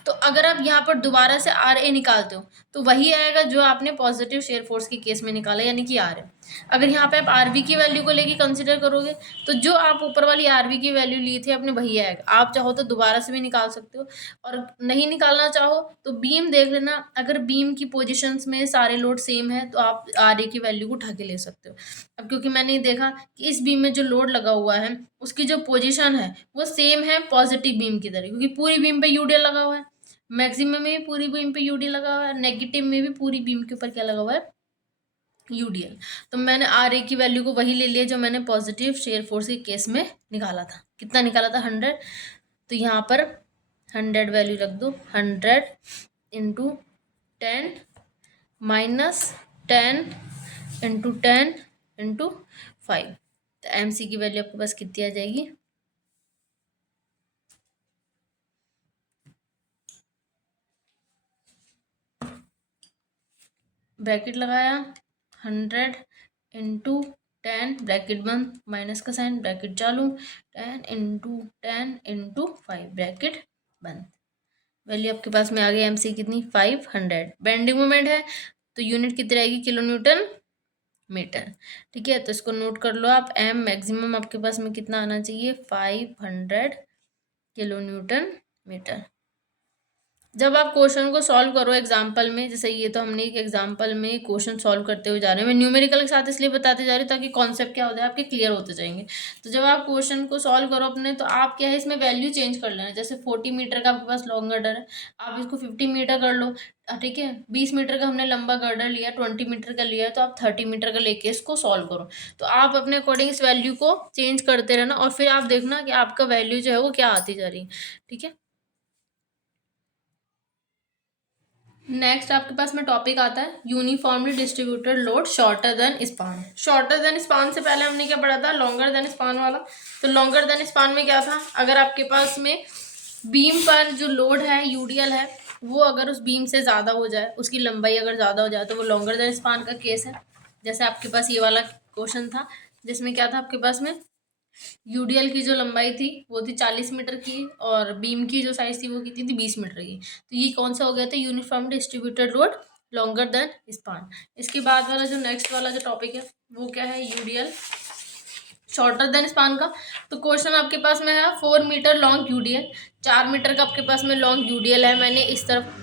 तो अगर आप यहाँ पर दोबारा से आर ए निकालते हो तो वही आएगा जो आपने पॉजिटिव शेयर फोर्स के केस में निकाला, यानी कि आर ए। अगर यहाँ पे आप आर बी की वैल्यू को लेके कंसिडर करोगे तो जो आप ऊपर वाली आर बी की वैल्यू लिए थे अपने वही आएगा। आप चाहो तो दोबारा से भी निकाल सकते हो, और नहीं निकालना चाहो तो बीम देख लेना, अगर बीम की पोजिशंस में सारे लोड सेम है तो आप आर ए की वैल्यू को उठा के ले सकते हो। अब क्योंकि मैंने देखा कि इस बीम में जो लोड लगा हुआ है उसकी जो पोजीशन है वो सेम है पॉजिटिव बीम की तरह, क्योंकि पूरी बीम पे यूडीएल लगा हुआ है, मैक्सिमम में भी पूरी बीम पे यूडीएल लगा हुआ है, नेगेटिव में भी पूरी बीम के ऊपर क्या लगा हुआ है, यूडीएल। तो मैंने आर ए की वैल्यू को वही ले लिया जो मैंने पॉजिटिव शेयर फोर्स के केस में निकाला था। कितना निकाला था, 100। तो यहाँ पर 100 वैल्यू रख दो, 100 × 10 - 10 × 10 × 5। तो एम सी की वैल्यू आपके पास कितनी आ जाएगी, ब्रैकेट लगाया, 100 × 10, ब्रैकेट बंद, माइनस का साइन, ब्रैकेट चालू, 10 × 10 × 5, ब्रैकेट बंद। वैल्यू आपके पास में आ गई एम सी कितनी, 500। बेंडिंग मोमेंट है तो यूनिट कितनी रहेगी, किलो न्यूटन मीटर, ठीक है। तो इसको नोट कर लो आप, एम मैक्सिमम आपके पास में कितना आना चाहिए, 500 किलो न्यूटन मीटर। जब आप क्वेश्चन को सॉल्व करो एग्जाम्पल में, जैसे ये तो हमने एक एग्जाम्पल में क्वेश्चन सॉल्व करते हुए जा रहे हैं, मैं न्यूमेरिकल के साथ इसलिए बताते जा रही हूँ ताकि कॉन्सेप्ट क्या होता है आपके क्लियर होते जाएंगे। तो जब आप क्वेश्चन को सॉल्व करो अपने, तो आप क्या है इसमें वैल्यू चेंज कर लेना। जैसे 40 मीटर का आपके पास लॉन्ग गर्डर है, आप इसको 50 मीटर कर लो, ठीक है। 20 मीटर का हमने लंबा गर्डर लिया, 20 मीटर का लिया है, तो आप 30 मीटर का लेके इसको सॉल्व करो। तो आप अपने अकॉर्डिंग इस वैल्यू को चेंज करते रहना, और फिर आप देखना कि आपका वैल्यू जो है वो क्या आती जा रही है, ठीक है। नेक्स्ट आपके पास में टॉपिक आता है uniformly distributed load shorter than span. Shorter than span से पहले हमने क्या पढ़ा था, लॉन्गर देन स्पान वाला। तो लॉन्गर देन स्पान में क्या था, अगर आपके पास में बीम पर जो लोड है यूडीएल है, वो अगर उस बीम से ज़्यादा हो जाए, उसकी लंबाई अगर ज़्यादा हो जाए, तो वो लॉन्गर देन स्पान का केस है। जैसे आपके पास ये वाला क्वेश्चन था जिसमें क्या था आपके पास में, यूडीएल की जो लंबाई थी वो थी 40 मीटर की, और बीम की जो साइज थी वो कितनी थी, 20 मीटर की। तो ये कौन सा हो गया था, uniform distributed load longer than span. इसके बाद वाला जो नेक्स्ट वाला जो टॉपिक है वो क्या है, यूडीएल शॉर्टर देन स्पान का। तो क्वेश्चन आपके पास में है 4 मीटर लॉन्ग यूडीएल, 4 मीटर का आपके पास में लॉन्ग यूडीएल है। मैंने इस तरफ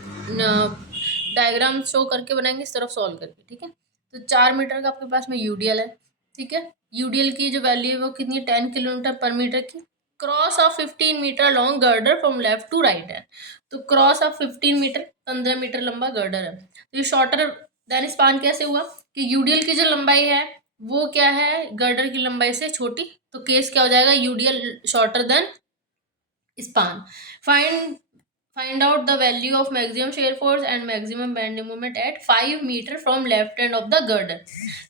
डायग्राम शो करके बनाएंगे, इस तरफ सॉल्व करके, ठीक है। तो 4 मीटर का आपके पास में यूडीएल है, ठीक है। यूडीएल की जो वैल्यू है वो कितनी है, 10 किलोमीटर पर मीटर की। Cross of 15 metre long girder from left to right है। तो क्रॉस ऑफ 15 मीटर, 15 मीटर लंबा गर्डर है। तो ये शॉर्टर देन स्पान कैसे हुआ कि यूडीएल की जो लंबाई है वो क्या है, गर्डर की लंबाई से छोटी, तो केस क्या हो जाएगा, UDL shorter than span. Find find out the value of maximum shear force and maximum bending moment at 5 metre from left end of the girder.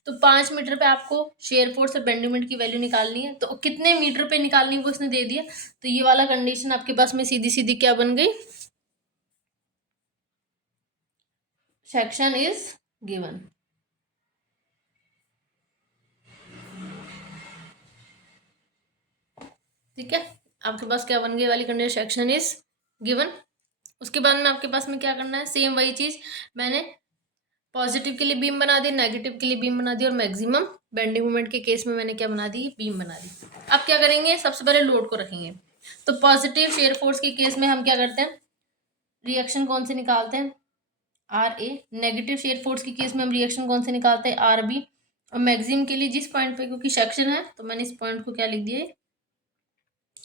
तो 5 मीटर पे आपको शेयर फोर्स और बेंडिंग मोमेंट की value निकालनी है। तो कितने metre पे निकालनी है वो इसने दे दिया। तो ये वाला कंडीशन आपके पास में सीधी सीधी क्या बन गई, सेक्शन इज गिवन, ठीक है। आपके पास क्या बन गई वाली कंडीशन, सेक्शन इज गिवन। उसके बाद में आपके पास में क्या करना है, सेम वही चीज मैंने पॉजिटिव के लिए बीम बना दी, नेगेटिव के लिए बीम बना दी, और मैक्सिमम बेंडिंग मोमेंट के केस में मैंने क्या बना दी, बीम बना दी। अब क्या करेंगे, सबसे पहले लोड को रखेंगे। तो पॉजिटिव शेयर फोर्स के केस में हम क्या करते हैं, रिएक्शन कौन से निकालते हैं, R A. Negative shear force के केस में हम रिएक्शन कौन से निकालते हैं, आर बी। और मैक्सिमम के लिए जिस पॉइंट पे, क्योंकि सेक्शन है तो मैंने इस पॉइंट को क्या लिख दिया,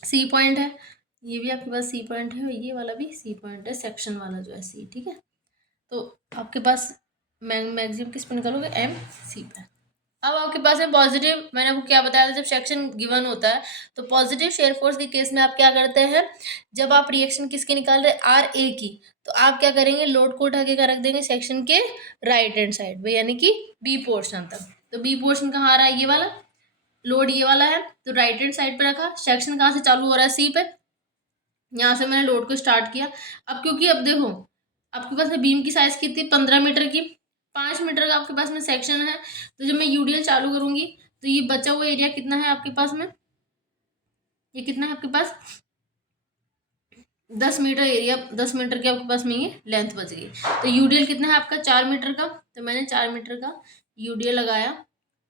सी पॉइंट है। ये भी आपके पास सी पॉइंट है और ये वाला भी सी पॉइंट है, सेक्शन वाला जो है सी, ठीक है। तो आपके पास मैक्सिमम किस पे निकालोगे, एम सी पे। अब आपके पास में पॉजिटिव, मैंने आपको क्या बताया था, जब सेक्शन गिवन होता है तो पॉजिटिव शेयर फोर्स के केस में आप क्या करते हैं, जब आप रिएक्शन किसकी निकाल रहे हैं, आर ए की, तो आप क्या करेंगे, लोड को उठा के क्या रख देंगे सेक्शन के राइट हैंड साइड पे, यानी कि बी पोर्शन तक। तो बी पोर्शन कहाँ आ रहा है, ये वाला लोड ये वाला है, तो राइट हैंड साइड पे रखा, सेक्शन कहाँ से चालू हो रहा है, सी पे, यहाँ से मैंने लोड को स्टार्ट किया। अब क्योंकि अब देखो आपके पास में बीम की साइज कितनी, 15 मीटर की, 5 मीटर का आपके पास में सेक्शन है, तो जब मैं यूडीएल चालू करूंगी तो ये बचा हुआ एरिया कितना है आपके पास में, ये कितना है आपके पास, 10 मीटर एरिया, 10 मीटर की आपके पास में ये लेंथ बच गई। तो यूडीएल कितना है आपका, 4 मीटर का, तो मैंने 4 मीटर का यूडीएल लगाया,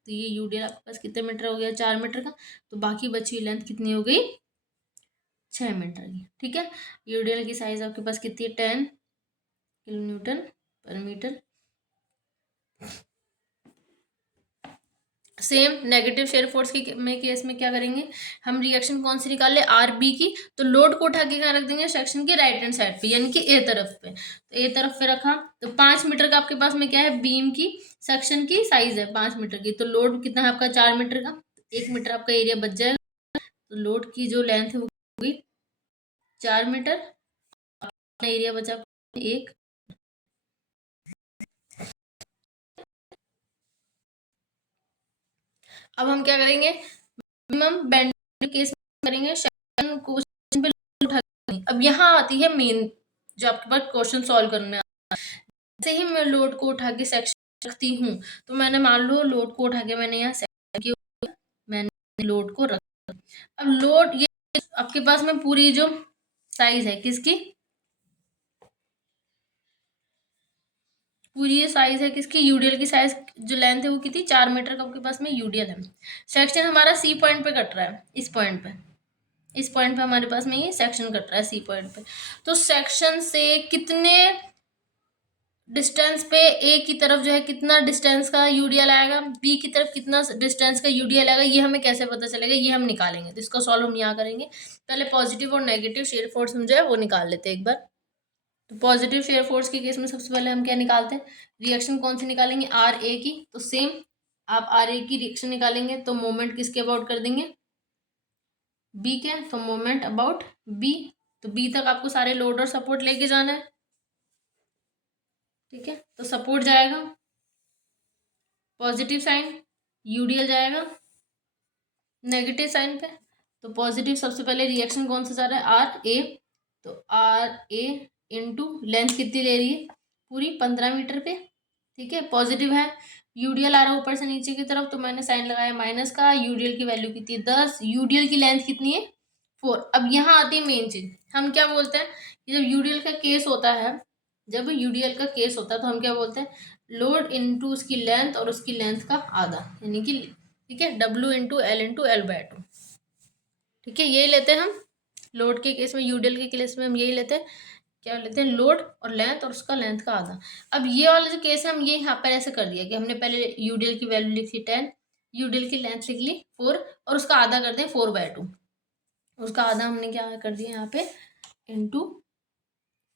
तो ये यूडीएल आपके पास कितने मीटर हो गया, 4 मीटर का, तो बाकी बची हुई लेंथ कितनी हो गई, 6 मीटर की। ठीक है, यूडीएल की साइज आपके पास कितनी है, 10 kN/मीटर। सेम नेगेटिव शेयर फोर्स के में केस में क्या करेंगे, हम रिएक्शन कौन सी निकाल ले, आर बी की, तो लोड को उठा के कहाँ रख देंगे, सेक्शन के राइट हैंड साइड पे, यानी कि ए तरफ पे, तो ए तरफ पे रखा, तो 5 मीटर का आपके पास में क्या है, बीम की सेक्शन की साइज है 5 मीटर की, तो लोड कितना है आपका, 4 मीटर का, 1 मीटर आपका एरिया बच जाएगा, तो लोड की जो लेंथ है वो होगी 4 मीटर, एरिया बचा एक। अब हम क्या करेंगे, मिनिमम बेंडिंग केस में करेंगे, सेक्शन को पे उठा, अब यहाँ आती है मेन, जो आपके पास क्वेश्चन सॉल्व करने जैसे ही मैं लोड को उठा के सेक्शन रखती हूँ, तो मैंने मान लो लोड को उठा के मैंने यहाँ सेक्शन की, मैंने लोड को रखा, अब लोड ये आपके पास में पूरी जो साइज है किसकी, पूरी ये साइज है किसकी, यूडीएल की साइज जो लेंथ है वो कितनी, 4 मीटर का आपके पास में यूडीएल है। सेक्शन हमारा सी पॉइंट पे कट रहा है, इस पॉइंट पे, इस पॉइंट पे हमारे पास में ये सेक्शन कट रहा है सी पॉइंट पे, तो सेक्शन से कितने डिस्टेंस पे ए की तरफ जो है कितना डिस्टेंस का यूडीएल आएगा, बी की तरफ कितना डिस्टेंस का यूडीएल आएगा, ये हमें कैसे पता चलेगा, ये हम निकालेंगे, तो इसका सॉल्व हम यहाँ करेंगे। पहले पॉजिटिव और नेगेटिव शेयर फोर्स हम जो है वो निकाल लेते हैं एक बार। तो पॉजिटिव शेयर फोर्स के केस में सबसे पहले हम क्या निकालते हैं, रिएक्शन कौन सी निकालेंगे, आर ए की, तो सेम आप आर ए की रिएक्शन निकालेंगे तो मोमेंट किसके अबाउट कर देंगे, बी के, तो मोमेंट अबाउट बी, तो बी तक आपको सारे लोड और सपोर्ट लेके जाना है। ठीक है, तो सपोर्ट जाएगा पॉजिटिव साइन, यूडीएल जाएगा नेगेटिव साइन पे, तो पॉजिटिव सबसे पहले रिएक्शन कौन सा जा रहा है, आर ए, तो आर ए इंटू लेंथ कितनी ले रही है, पूरी 15 मीटर पे। ठीक है, पॉजिटिव है, यूडीएल आ रहा है ऊपर से नीचे की तरफ, तो मैंने साइन लगाया माइनस का, यूडीएल की वैल्यू कितनी है 10, यूडीएल की लेंथ कितनी है 4। अब यहाँ आती है मेन चीज, हम क्या बोलते हैं कि जब यूडीएल का केस होता है, जब यूडीएल का केस होता है तो हम क्या बोलते हैं, लोड इंटू उसकी लेंथ और उसकी लेंथ का आधा, यानी कि ठीक है, डब्ल्यू इंटू एल बाय 2। ठीक है, यही लेते हैं हम लोड के केस में, यूडीएल के केस में हम यही लेते हैं, क्या लेते हैं, लोड और लेंथ और उसका लेंथ का आधा। अब ये वाला जो केस है हम ये यहाँ पर ऐसे कर दिया कि हमने पहले यूडीएल की वैल्यू लिख ली 10, यूडीएल की लेंथ लिख ली 4 और उसका आधा कर दें 4/2, उसका आधा हमने क्या कर दिया यहाँ पे इंटू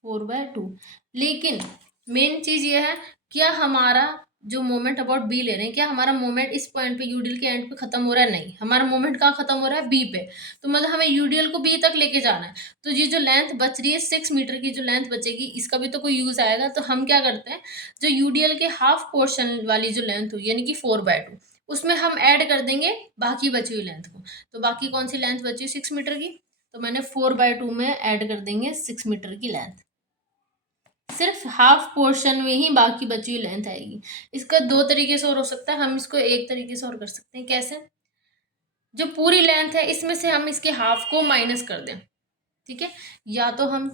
4/2। लेकिन मेन चीज ये है, क्या हमारा जो मोमेंट अबाउट बी ले रहे हैं, क्या हमारा मोमेंट इस पॉइंट पे यूडीएल के एंड पे खत्म हो रहा है, नहीं, हमारा मोमेंट कहाँ खत्म हो रहा है, बी पे, तो मतलब हमें यूडीएल को बी तक लेके जाना है। तो ये जो लेंथ बच रही है 6 मीटर की जो लेंथ बचेगी, इसका भी तो कोई यूज आएगा, तो हम क्या करते हैं, जो यूडीएल के हाफ पोर्शन वाली जो लेंथ हुई यानी कि 4/2, उसमें हम ऐड कर देंगे बाकी बची हुई लेंथ को, तो बाकी कौन सी लेंथ बची 6 मीटर की, तो मैंने 4/2 में ऐड कर देंगे 6 मीटर की लेंथ, सिर्फ हाफ पोर्शन में ही बाकी बची हुई लेंथ आएगी। इसका दो तरीके से और हो सकता है, हम इसको एक तरीके से और कर सकते हैं, कैसे, जो पूरी लेंथ है इसमें से हम इसके हाफ को माइनस कर दें। ठीक है, या तो हम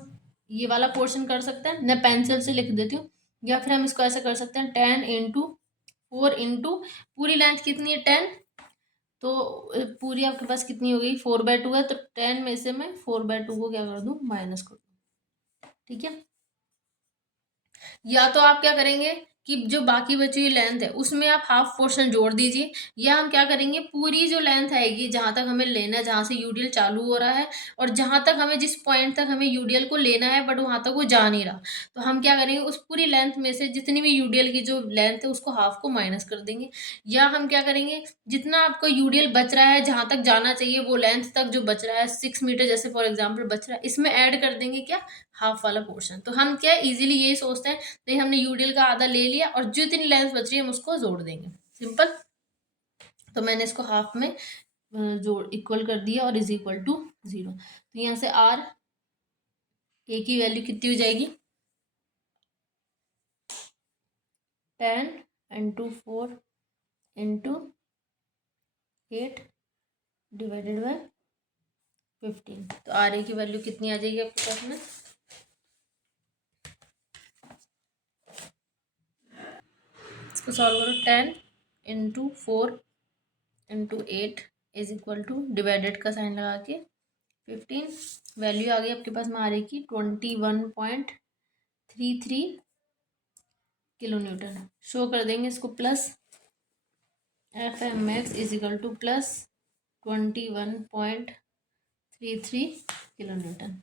ये वाला पोर्शन कर सकते हैं, मैं पेंसिल से लिख देती हूँ, या फिर हम इसको ऐसे कर सकते हैं 10 इंटू 4 इंटू पूरी लेंथ कितनी है 10, तो पूरी आपके पास कितनी हो गई 4/2 है, तो 10 में से मैं 4/2 को क्या कर दूँ, माइनस कर दूँ। ठीक है, या तो आप क्या करेंगे, कि जो बाकी बची हुई लेंथ है उसमें आप हाफ पोर्शन जोड़ दीजिए, या हम क्या करेंगे, पूरी जो लेंथ आएगी जहाँ तक हमें लेना है, जहाँ से यूडीएल चालू हो रहा है और जहाँ तक हमें, जिस पॉइंट तक हमें यूडीएल को लेना है बट वहाँ तक वो जा नहीं रहा, तो हम क्या करेंगे, उस पूरी लेंथ में से जितनी भी यूडीएल की जो लेंथ है उसको हाफ को माइनस कर देंगे। या हम क्या करेंगे, जितना आपका यूडीएल बच रहा है जहाँ तक जाना चाहिए वो लेंथ तक जो बच रहा है 6 मीटर जैसे फॉर एग्जाम्पल बच रहा है, इसमें ऐड कर देंगे क्या, हाफ वाला पोर्शन। तो हम क्या इजीली यही सोचते हैं, नहीं हमने यूडीएल का आधा ले लिया और जो इतनी लेंथ बच रही है हम उसको जोड़ देंगे, सिंपल। तो मैंने इसको हाफ में जोड़ इक्वल कर दिया और इज इक्वल टू 0। तो यहाँ से आर ए की वैल्यू कितनी हो जाएगी, 10 × 4 × 8 डिवाइडेड बाय 15। तो आर ए की वैल्यू कितनी आ जाएगी आपके पास में, इसको सॉल्व करो, 10 × 4 × 8 इज इक्वल टू डिवाइडेड का साइन लगा के 15। वैल्यू आ गई आपके पास में आ रही की 21.33 किलो न्यूटन। शो कर देंगे इसको plus, F M X is equal to plus 21.33 kilo newton.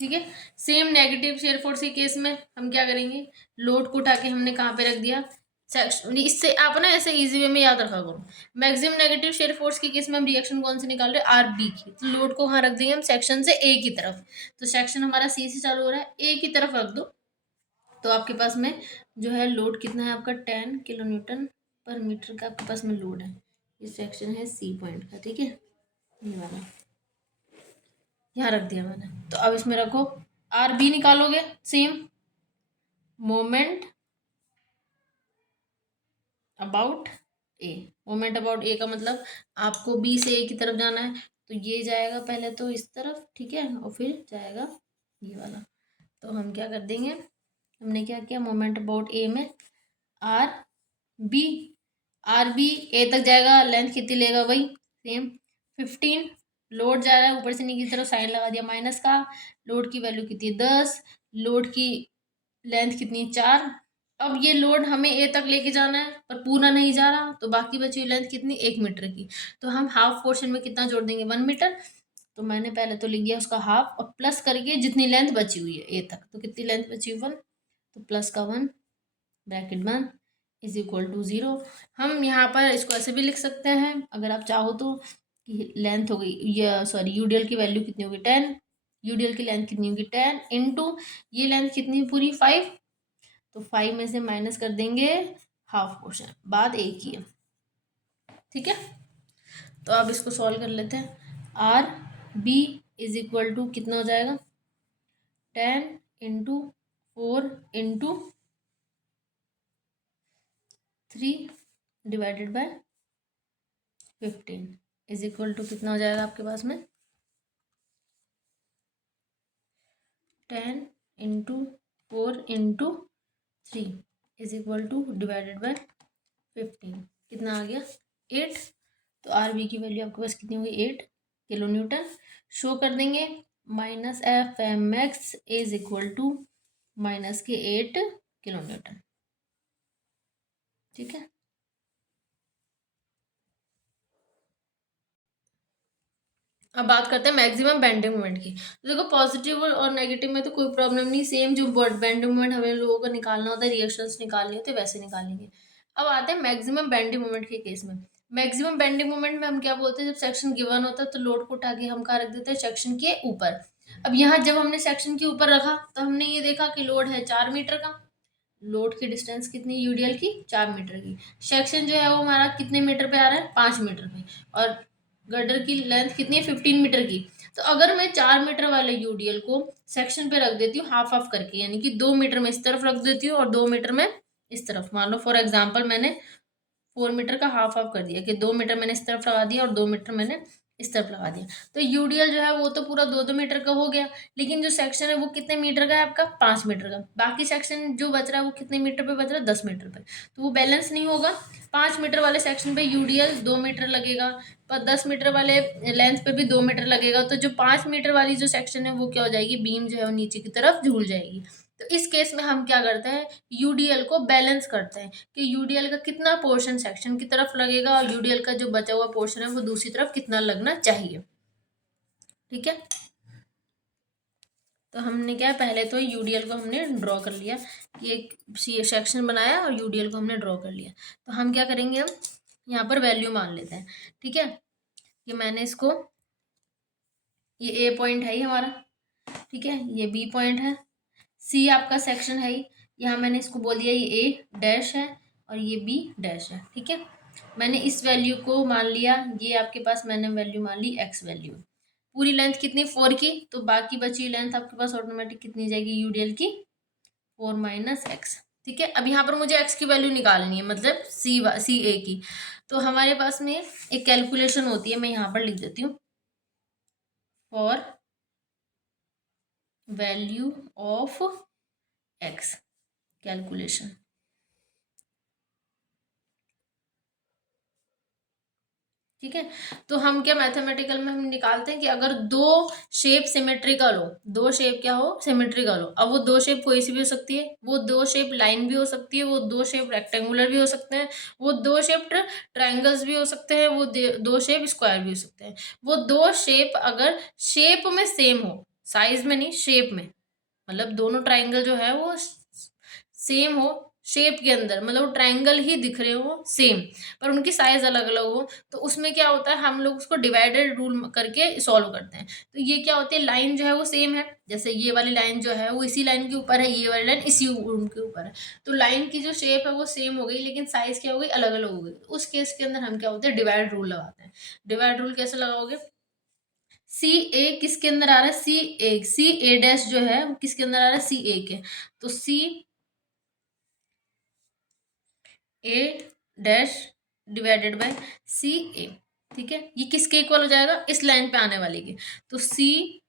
ठीक है। सेम नेगेटिव शेयर फोर्स के केस में हम क्या करेंगे, लोड को उठा के हमने कहाँ पे रख दिया, सेक्शन, इससे आप ना ऐसे इजी वे में याद रखा करो। मैक्सिमम नेगेटिव शेयर फोर्स के केस में हम रिएक्शन कौन से निकाल रहे हैं, आर बी की, तो लोड को वहाँ रख देंगे हम सेक्शन से ए की तरफ। तो सेक्शन हमारा सी से चालू हो रहा है, ए की तरफ रख दो, तो आपके पास में जो है लोड कितना है आपका 10 किलो न्यूटन पर मीटर का आपके पास में लोड है। ये सेक्शन है सी पॉइंट का, ठीक है, ये वाला यहाँ रख दिया मैंने। तो अब इसमें रखो, आर बी निकालोगे, same moment about A. Moment about A का मतलब आपको बी से ए की तरफ जाना है, तो ये जाएगा पहले तो इस तरफ, ठीक है, और फिर जाएगा ये वाला। तो हम क्या कर देंगे, हमने क्या किया, मोमेंट अबाउट ए में आर बी, आर बी ए तक जाएगा, लेंथ कितनी लेगा वही सेम 15। लोड जा रहा है ऊपर से नीचे की तरफ, साइन लगा दिया माइनस का, लोड की वैल्यू कितनी है 10, लोड की लेंथ कितनी है 4। अब ये लोड हमें ए तक लेके जाना है पर पूरा नहीं जा रहा, तो बाकी बची हुई लेंथ कितनी, 1 मीटर की। तो हम हाफ पोर्शन में कितना जोड़ देंगे, 1 मीटर। तो मैंने पहले तो लिख दिया उसका हाफ और प्लस करके जितनी लेंथ बची हुई है ए तक, तो कितनी लेंथ बची हुई 1, तो प्लस का 1 ब्रैकेट बंद इज इक्वल टू 0। हम यहाँ पर इसको ऐसे भी लिख सकते हैं अगर आप चाहो तो, कि लेंथ हो गई, या सॉरी यूडीएल की वैल्यू कितनी होगी 10, यूडीएल की लेंथ कितनी होगी 10 इंटू ये लेंथ कितनी पूरी 5, तो 5 में से माइनस कर देंगे हाफ पोर्शन, बात एक ही है, ठीक है। तो अब इसको सॉल्व कर लेते हैं, R B is equal to कितना हो जाएगा 10 × 4 × 3 divided by 15 is equal to कितना हो जाएगा आपके पास में 10 × 4 × 3 is equal two divided by 15 कितना आ गया 8। तो आर बी की वैल्यू आपके पास कितनी होगी 8 किलो न्यूटन। शो कर देंगे minus F M X is equal to minus के 8 किलो न्यूटन, ठीक है। अब बात करते हैं मैक्सिमम बेंडिंग मोमेंट की। तो देखो पॉजिटिव और नेगेटिव में तो कोई प्रॉब्लम नहीं, सेम जो बेंडिंग मोमेंट हमें लोगों को निकालना होता है, रिएक्शंस निकालनी होती है, वैसे निकालेंगे। अब आते हैं मैक्सिमम बेंडिंग मोमेंट के केस में। मैक्सिमम बेंडिंग मोमेंट में हम क्या बोलते हैं, जब सेक्शन गिवन होता है तो लोड को उठा के हम कहाँ रख देते हैं, सेक्शन के ऊपर। अब यहाँ जब हमने सेक्शन के ऊपर रखा तो हमने ये देखा कि लोड है 4 मीटर का, लोड की डिस्टेंस कितनी यूडीएल की 4 मीटर की, सेक्शन जो है वो हमारा कितने मीटर पे आ रहा है 5 मीटर पे, और गर्डर की लेंथ कितनी है 15 मीटर की। तो अगर मैं 4 मीटर वाले यूडीएल को सेक्शन पे रख देती हूँ हाफ हाफ करके, यानी कि 2 मीटर में इस तरफ रख देती हूँ और 2 मीटर में इस तरफ, मान लो फॉर एग्जाम्पल मैंने 4 मीटर का हाफ हाफ कर दिया कि 2 मीटर मैंने इस तरफ लगा दिया और 2 मीटर मैंने इस तरफ लगा दिया, तो यूडीएल जो है वो तो पूरा 2-2 मीटर का हो गया, लेकिन जो सेक्शन है वो कितने मीटर का है आपका 5 मीटर का, बाकी सेक्शन जो बच रहा है वो कितने मीटर पे बच रहा है 10 मीटर पे, तो वो बैलेंस नहीं होगा। 5 मीटर वाले सेक्शन पे यूडीएल 2 मीटर लगेगा, पर 10 मीटर वाले लेंथ पे भी 2 मीटर लगेगा, तो जो 5 मीटर वाली जो सेक्शन है वो क्या हो जाएगी, बीम जो है वो नीचे की तरफ झूल जाएगी। तो इस केस में हम क्या करते हैं, यूडीएल को बैलेंस करते हैं कि यूडीएल का कितना पोर्शन सेक्शन की तरफ लगेगा और यूडीएल का जो बचा हुआ पोर्शन है वो दूसरी तरफ कितना लगना चाहिए। ठीक है, तो हमने क्या, पहले तो यूडीएल को हमने ड्रॉ कर लिया कि एक सेक्शन बनाया और यूडीएल को हमने ड्रॉ कर लिया। तो हम क्या करेंगे, हम यहाँ पर वैल्यू मान लेते हैं। ठीक है, ये मैंने इसको, ये ए पॉइंट है ही हमारा, ठीक है, ये बी पॉइंट है, सी आपका सेक्शन है ही, यहाँ मैंने इसको बोल दिया ये ए डैश है और ये बी डैश है। ठीक है, मैंने इस वैल्यू को मान लिया, ये आपके पास मैंने वैल्यू मान ली एक्स वैल्यू। पूरी लेंथ कितनी, 4 की, तो बाकी बची लेंथ आपके पास ऑटोमेटिक कितनी जाएगी यूडीएल की, 4 माइनस एक्स। ठीक है, अब यहाँ पर मुझे एक्स की वैल्यू निकालनी है, मतलब सी ए की। तो हमारे पास में एक कैलकुलेशन होती है, मैं यहाँ पर लिख देती हूँ, for value of x calculation. ठीक है, तो हम क्या मैथमेटिकल में हम निकालते हैं कि अगर दो शेप सिमेट्रिकल हो, दो शेप क्या हो, सिमेट्रिकल हो। अब वो दो शेप कोई सी भी हो सकती है, वो दो शेप लाइन भी हो सकती है, वो दो शेप रेक्टेंगुलर भी हो सकते हैं, वो दो शेप ट्रायंगल्स भी हो सकते हैं, वो दो शेप स्क्वायर भी हो सकते हैं। वो दो शेप अगर शेप में सेम हो, साइज में नहीं, शेप में, मतलब दोनों ट्रायंगल जो है वो सेम हो शेप के अंदर, मतलब ट्रायंगल ही दिख रहे हो सेम, पर उनकी साइज अलग अलग हो, तो उसमें क्या होता है, हम लोग उसको डिवाइडेड रूल करके सॉल्व करते हैं। तो ये क्या होती है, लाइन जो है वो सेम है, जैसे ये वाली लाइन जो है वो इसी लाइन के ऊपर है, ये वाली लाइन इसी उनके ऊपर है, तो लाइन की जो शेप है वो सेम हो गई, लेकिन साइज क्या हो गई, अलग अलग हो गई। उस केस के अंदर हम क्या होते हैं, डिवाइड रूल लगाते हैं। डिवाइड रूल कैसे लगाओगे, सी ए किसके अंदर आ रहा है, सी ए डैश जो है वो किसके अंदर आ रहा है, सी ए के, तो सी ए डैश डिवाइडेड बाय सी ए। ठीक है, ये किसके इक्वल हो जाएगा, इस लाइन पे आने वाले के, तो C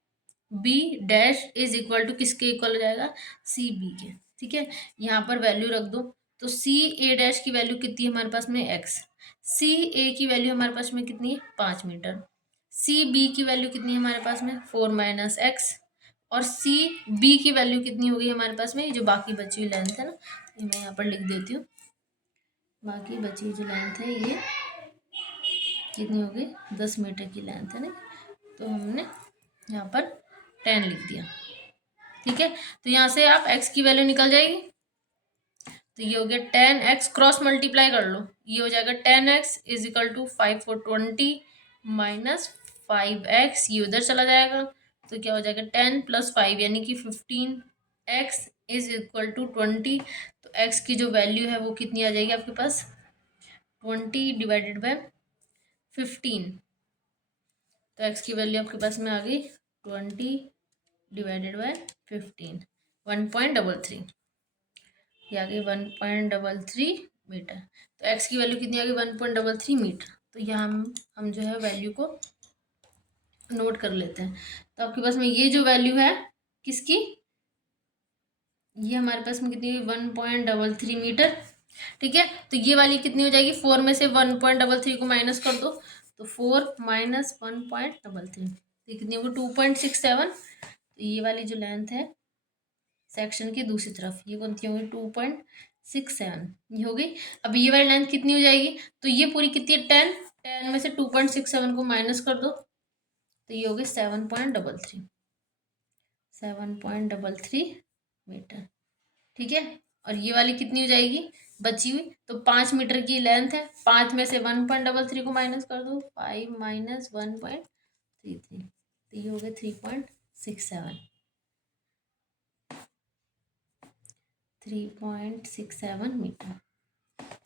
B dash is equal to किसके इक्वल हो जाएगा, सी बी के। ठीक है, यहाँ पर वैल्यू रख दो, तो सी ए डैश की वैल्यू कितनी है हमारे पास में, एक्स। सी ए की वैल्यू हमारे पास में कितनी है, 5 मीटर। सी बी की वैल्यू कितनी है हमारे पास में, 4 माइनस एक्स। और सी बी की वैल्यू कितनी होगी हमारे पास में, जो बाकी बची हुई लेंथ है ना, ये मैं यहाँ पर लिख देती हूँ, बाकी बची जो लेंथ है ये कितनी होगी, 10 मीटर की लेंथ है ना, तो हमने यहाँ पर 10 लिख दिया। ठीक है, तो यहाँ से आप x की वैल्यू निकल जाएगी, तो ये हो गया 10x, क्रॉस मल्टीप्लाई कर लो, ये हो जाएगा 10x is equal to 5 4 20 minus 5x, ये उधर चला जाएगा, तो क्या हो जाएगा 10 प्लस 5 यानी कि 15x इज इक्वल टू 20। तो x की जो वैल्यू है वो कितनी आ जाएगी आपके पास, 20 डिवाइडेड बाय 15, तो x की वैल्यू आपके पास में आ गई 20 डिवाइडेड बाय 15, 1.33, ये आ गई 1.33 मीटर। तो x की वैल्यू कितनी आ गई, 1.33 मीटर। तो यहाँ हम जो है वैल्यू को नोट कर लेते हैं। तो आपके पास में ये जो वैल्यू है किसकी, ये हमारे पास में कितनी हुई, 1.33 मीटर। ठीक है, तो ये वाली कितनी हो जाएगी, 4 में से 1.33 को माइनस कर दो, तो 4 माइनस 1.33, तो कितनी होगी 2.67। तो ये वाली जो लेंथ है सेक्शन की दूसरी तरफ, ये कौन सी होगी, 2.67 ये हो गई। अब ये वाली लेंथ कितनी हो जाएगी, तो ये पूरी कितनी है, 10 में से 2.67 को माइनस कर दो, तो ये हो गई 7.33 मीटर। ठीक है, और ये वाली कितनी हो जाएगी बची हुई, तो 5 मीटर की लेंथ है, 5 में से 1.33 को माइनस कर दो, 5 माइनस 1.33, तो ये हो गया 3.67, 3.67 मीटर।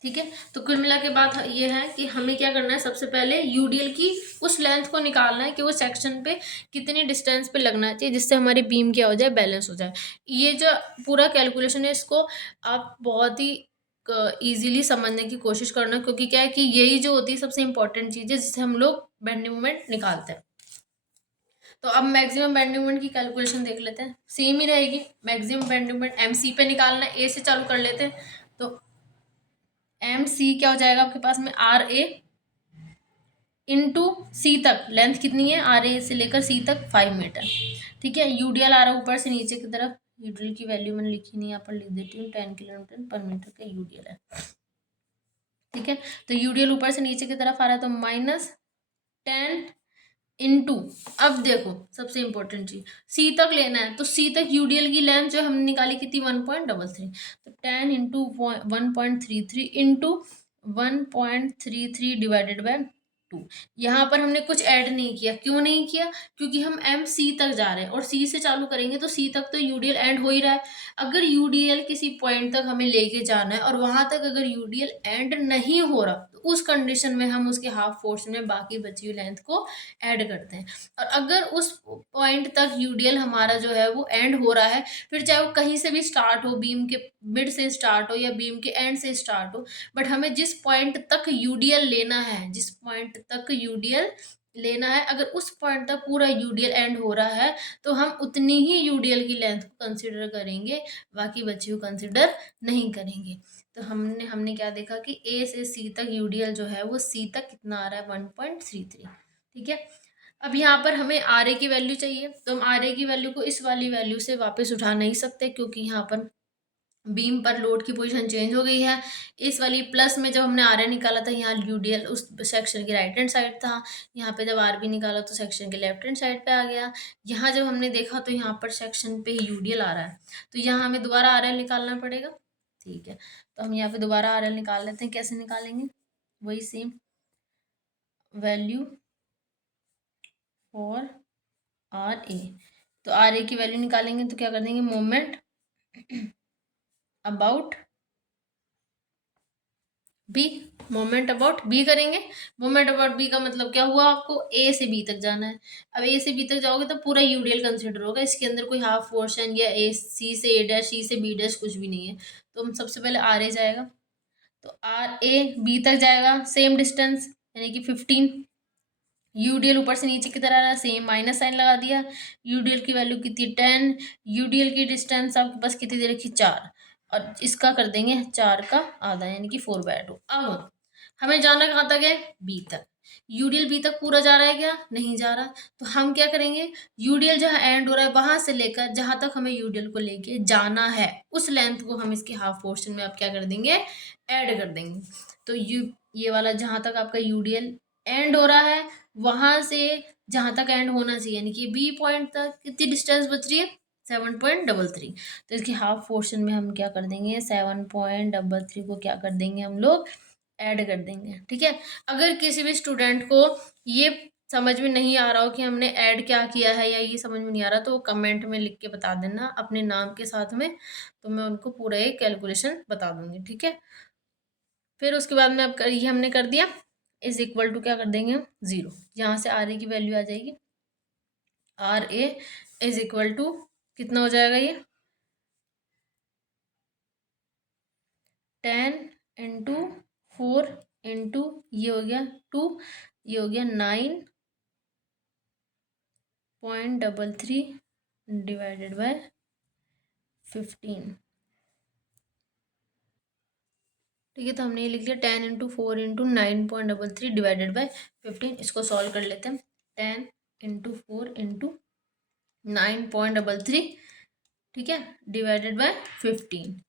ठीक है, तो कुल मिला के बात ये है कि हमें क्या करना है, सबसे पहले यूडीएल की उस लेंथ को निकालना है कि वो सेक्शन पे कितनी डिस्टेंस पे लगना चाहिए, जिससे हमारी बीम क्या हो जाए, बैलेंस हो जाए। ये जो पूरा कैलकुलेशन है इसको आप बहुत ही इजीली समझने की कोशिश करना, क्योंकि क्या है कि यही जो होती है सबसे इंपॉर्टेंट चीज़ है जिससे हम लोग बेंडिंग मोमेंट निकालते हैं। तो अब मैक्सिमम बेंडिंग मोमेंट की कैलकुलेशन देख लेते हैं, सेम ही रहेगी। Maximum bending moment M C पे निकालना है, ए से चालू कर लेते हैं। तो एम सी क्या हो जाएगा आपके पास में, आर ए इंटू सी तक लेंथ कितनी है, आर ए से लेकर सी तक 5 मीटर। ठीक है, यूडीएल आ रहा है ऊपर से नीचे की तरफ, यूडीएल की वैल्यू मैंने लिखी नहीं, यहाँ पर लिख देती हूँ, 10 किलोमीटर पर मीटर का यूडीएल है। ठीक है, तो यूडीएल ऊपर से नीचे की तरफ आ रहा है, तो -10 इंटू, अब देखो सबसे इंपॉर्टेंट चीज, सी तक लेना है, तो सी तक यूडीएल की लेंथ जो हमने निकाली कितनी, 1.33, तो 10 इंटू 1.33 इंटू 1.33 डिवाइडेड बाय 2। यहाँ पर हमने कुछ ऐड नहीं किया, क्यों नहीं किया, क्योंकि हम एम सी तक जा रहे हैं और सी से चालू करेंगे तो सी तक तो यूडीएल एंड हो ही रहा है। अगर यूडीएल किसी पॉइंट तक हमें लेके जाना है और वहां तक अगर यूडीएल एंड नहीं हो रहा, तो उस कंडीशन में हम उसके हाफ पोर्शन में बाकी बची हुई लेंथ को ऐड करते हैं। और अगर उस पॉइंट तक यूडीएल हमारा जो है वो एंड हो रहा है, फिर चाहे वो कहीं से भी स्टार्ट हो, बीम के मिड से स्टार्ट हो या बीम के एंड से स्टार्ट हो, बट हमें जिस पॉइंट तक यूडीएल लेना है, जिस पॉइंट तक यूडीएल लेना है, अगर उस पॉइंट तक पूरा यूडीएल एंड हो रहा है, तो हम उतनी ही यूडीएल की लेंथ को कंसिडर करेंगे, बाकी बची हुई कंसिडर नहीं करेंगे। तो हमने क्या देखा कि ए से सी तक यूडीएल जो है वो सी तक कितना आ रहा है, 1.33। ठीक है, अब यहाँ पर हमें आर ए की वैल्यू चाहिए, तो हम आर ए की वैल्यू को इस वाली वैल्यू से वापस उठा नहीं सकते, क्योंकि यहाँ पर बीम पर लोड की पोजीशन चेंज हो गई है। इस वाली प्लस में जब हमने आर ए निकाला था, यहाँ यूडीएल उस सेक्शन की राइट हैंड साइड था, यहाँ पे जब आर बी निकाला तो सेक्शन के लेफ्ट हैंड साइड पे आ गया। यहाँ जब हमने देखा तो यहाँ पर सेक्शन पे यूडीएल आ रहा है, तो यहाँ हमें दोबारा आर एल निकालना पड़ेगा। ठीक है, तो हम यहाँ पे दोबारा आर एल निकाल लेते हैं। कैसे निकालेंगे, वही same value for R A. तो आर ए की वैल्यू निकालेंगे तो क्या कर देंगे, moment about B, moment about B करेंगे। मोमेंट अबाउट बी का मतलब क्या हुआ, आपको ए से बी तक जाना है। अब ए से बी तक जाओगे तो पूरा यूडीएल कंसिडर होगा, इसके अंदर कोई हाफ पोर्शन या ए सी से ए डैश, सी से बी डैश कुछ भी नहीं है। तो हम सबसे पहले आर ए जाएगा, तो आर ए बी तक जाएगा, सेम डिस्टेंस यानी कि 15। यूडीएल ऊपर से नीचे की तरह रहा, सेम माइनस साइन लगा दिया। यूडीएल की वैल्यू कितनी, 10। यूडीएल की डिस्टेंस आपके पास कितनी दे रखी, 4, और इसका कर देंगे 4 का आधा यानी कि 4/2। अब हमें जाना कहाँ तक है, बी तक। यूडीएल बी तक पूरा जा रहा है क्या, नहीं जा रहा, तो हम क्या करेंगे, यूडीएल जहाँ एंड हो रहा है वहां से लेकर जहां तक हमें यूडीएल को लेके जाना है, उस लेंथ को हम इसके हाफ पोर्शन में आप क्या कर देंगे, ऐड कर देंगे। तो ये वाला जहां तक आपका यूडीएल एंड हो रहा है, वहां से जहां तक एंड होना चाहिए यानी कि बी पॉइंट तक कितनी डिस्टेंस बच रही है, 7.33। तो इसके हाफ पोर्शन में हम क्या कर देंगे, 7.33 को क्या कर देंगे हम लोग, ऐड कर देंगे। ठीक है, अगर किसी भी स्टूडेंट को ये समझ में नहीं आ रहा हो कि हमने ऐड क्या किया है, या ये समझ में नहीं आ रहा, तो वो कमेंट में लिख के बता देना अपने नाम के साथ में, तो मैं उनको पूरा एक कैलकुलेशन बता दूंगी। ठीक है, फिर उसके बाद में अब ये हमने कर दिया, इज इक्वल टू क्या कर देंगे हम, 0। यहाँ से आर ए की वैल्यू आ जाएगी, R A is equal to कितना हो जाएगा, ये 10 इंटू 4 इंटू ये हो गया 2, ये हो गया 9.33 डिवाइडेड बाय 15। ठीक है, तो हमने ये लिख लिया 10 इंटू 4 इंटू 9.33 डिवाइडेड बाय 15। इसको सॉल्व कर लेते हैं, 10 इंटू 4 इंटू 9.33, ठीक है, डिवाइडेड बाय 15।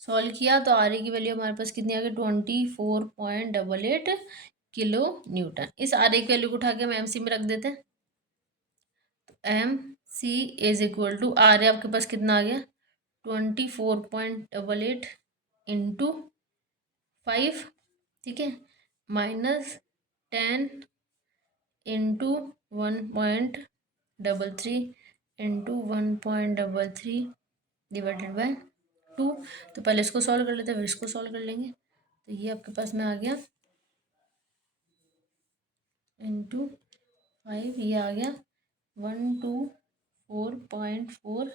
सॉल्व किया तो आर ए की वैल्यू हमारे पास कितनी आ गई, 24.88 किलो न्यूटन। इस आर ए की वैल्यू को उठा के हम एम सी में रख देते हैं, तो M C is equal to R A आपके पास कितना आ गया, 24.88 इंटू 5, ठीक है, -10 इंटू 1.33 इंटू 1.33 डिवाइडेड बाय 2। तो पहले इसको सॉल्व कर लेते हैं, फिर इसको सॉल्व कर लेंगे। तो ये आपके पास में आ गया इंटू 5, ये आ गया 124.4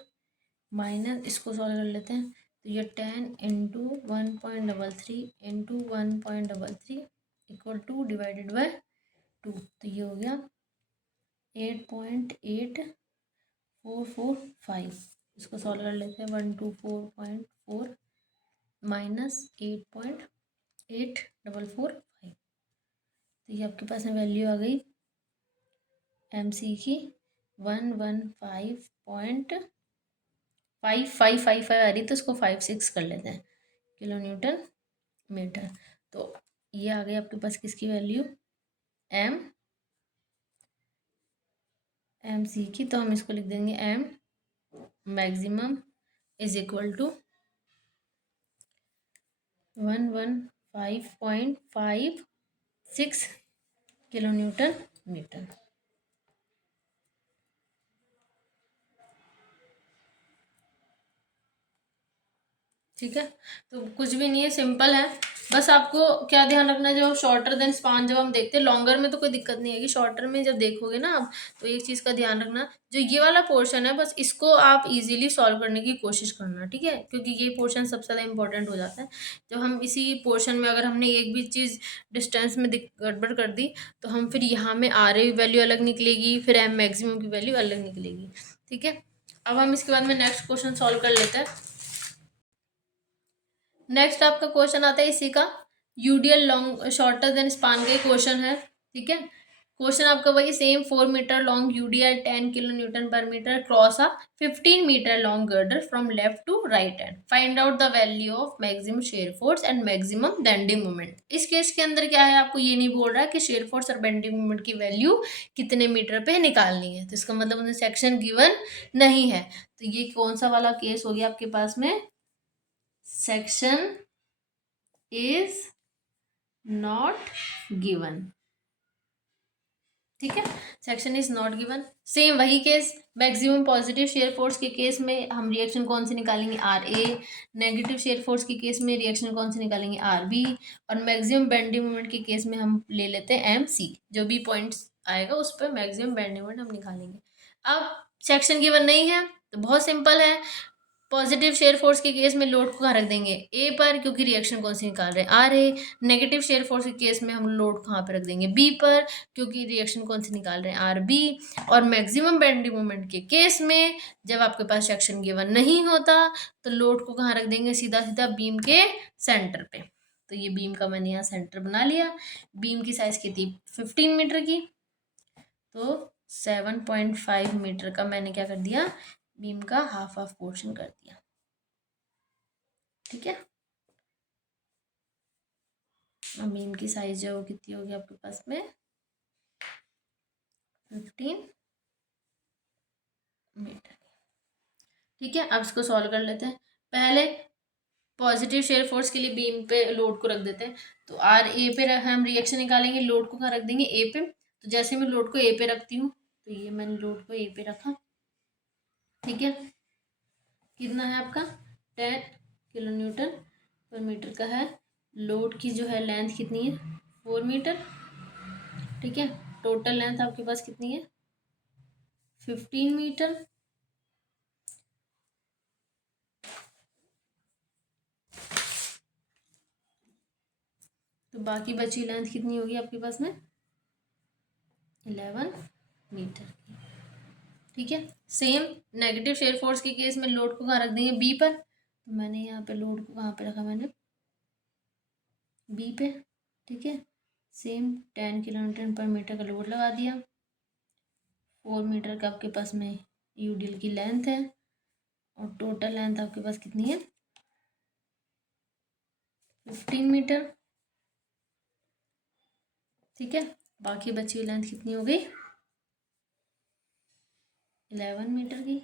माइनस, इसको सॉल्व कर लेते हैं, तो ये 10 into 1.33 into 1.33 equal two divided by 2। तो ये हो गया 8.8445। इसको सॉल्व कर लेते हैं, 124.4 माइनस 8.8445, तो ये आपके पास में वैल्यू आ गई MC की 115.5555 आ रही, तो इसको 56 कर लेते हैं किलो न्यूटन मीटर। तो ये आ गई आपके पास किसकी वैल्यू, MC की। तो हम इसको लिख देंगे M maximum is equal to 115.56 kilo newton metre. ठीक है, तो कुछ भी नहीं है, सिंपल है। बस आपको क्या ध्यान रखना है, जो शॉर्टर देन स्पान जब हम देखते हैं, लॉन्गर में तो कोई दिक्कत नहीं आएगी, शॉर्टर में जब देखोगे ना आप, तो एक चीज़ का ध्यान रखना, जो ये वाला पोर्शन है बस इसको आप इजीली सॉल्व करने की कोशिश करना, ठीक है, क्योंकि ये पोर्शन सबसे ज़्यादा इंपॉर्टेंट हो जाता है। जब हम इसी पोर्शन में अगर हमने एक भी चीज़ डिस्टेंस में गड़बड़ कर दी, तो हम फिर यहाँ में RA वैल्यू अलग निकलेगी, फिर M मैक्सिमम की वैल्यू अलग निकलेगी। ठीक है, अब हम इसके बाद में नेक्स्ट क्वेश्चन सॉल्व कर लेते हैं। नेक्स्ट आपका क्वेश्चन आता है इसी का, UDL long shorter than span का ही क्वेश्चन है। ठीक है, क्वेश्चन आपका वही same, 4 metre long UDL 10 kilo newton per metre cross a 15 metre long girder from left to right hand, find out the value of maximum shear force and maximum bending moment. इस case के अंदर क्या है, आपको ये नहीं बोल रहा है कि शेयर फोर्स और बेंडिंग मोमेंट की वैल्यू कितने मीटर पे निकालनी है, तो इसका मतलब उन्हें सेक्शन गिवन नहीं है। तो ये कौन सा वाला केस हो गया आपके पास में, सेक्शन इज नॉट गिवन। ठीक है, section is not given. Same वही case, maximum positive shear force के केस में हम रिएक्शन कौन सी निकालेंगे, RA। नेगेटिव शेयर फोर्स के केस में रिएक्शन कौन सी निकालेंगे, RB। और मैक्सिमम बेंडिंग मोमेंट के केस में हम ले लेते हैं MC, जो भी पॉइंट्स आएगा उस पर मैक्सिमम बेंडिंग मोमेंट हम निकालेंगे। अब सेक्शन गिवन नहीं है तो बहुत सिंपल है, पॉजिटिव शेयर फोर्स के केस में लोड को कहाँ रख देंगे, A पर, क्योंकि रिएक्शन कौन सी निकाल रहे हैं, RA। नेगेटिव शेयर फोर्स के केस में हम लोड कहाँ पर रख देंगे, B पर, क्योंकि रिएक्शन कौन सी निकाल रहे हैं, RB। और मैक्सिमम बेंडिंग मोमेंट के केस में जब आपके पास सेक्शन गिवन नहीं होता तो लोड को कहाँ रख देंगे, सीधा सीधा बीम के सेंटर पे। तो ये बीम का मैंने यहाँ सेंटर बना लिया। बीम की साइज कितनी, 15 मीटर की, तो 7.5 मीटर का मैंने क्या कर दिया, बीम का हाफ हाफ पोर्शन कर दिया। ठीक है, अब बीम की साइज जो है कितनी होगी आपके पास में, 15 मीटर। ठीक है, अब इसको सॉल्व कर लेते हैं। पहले पॉजिटिव शेयर फोर्स के लिए बीम पे लोड को रख देते हैं, तो RA पे हम रिएक्शन निकालेंगे, लोड को कहाँ रख देंगे, A पे। तो जैसे मैं लोड को A पे रखती हूँ, तो ये मैंने लोड को A पे रखा। ठीक है, कितना है आपका, 10 किलो न्यूटन पर मीटर का है। लोड की जो है लेंथ कितनी है, 4 मीटर। ठीक है, टोटल लेंथ आपके पास कितनी है, 15 मीटर। तो बाकी बची लेंथ कितनी होगी आपके पास में, 11 मीटर की। ठीक है, सेम नेगेटिव शेयर फोर्स के केस में लोड को कहाँ रख देंगे, B पर। तो मैंने यहाँ पे लोड को कहाँ पे रखा, मैंने B पे। ठीक है, same 10 kilo newton per metre का लोड लगा दिया। 4 मीटर का आपके पास में यूडीएल की लेंथ है, और टोटल लेंथ आपके पास कितनी है, 15 मीटर। ठीक है, बाकी बची हुई लेंथ कितनी हो गई, 11 मीटर की।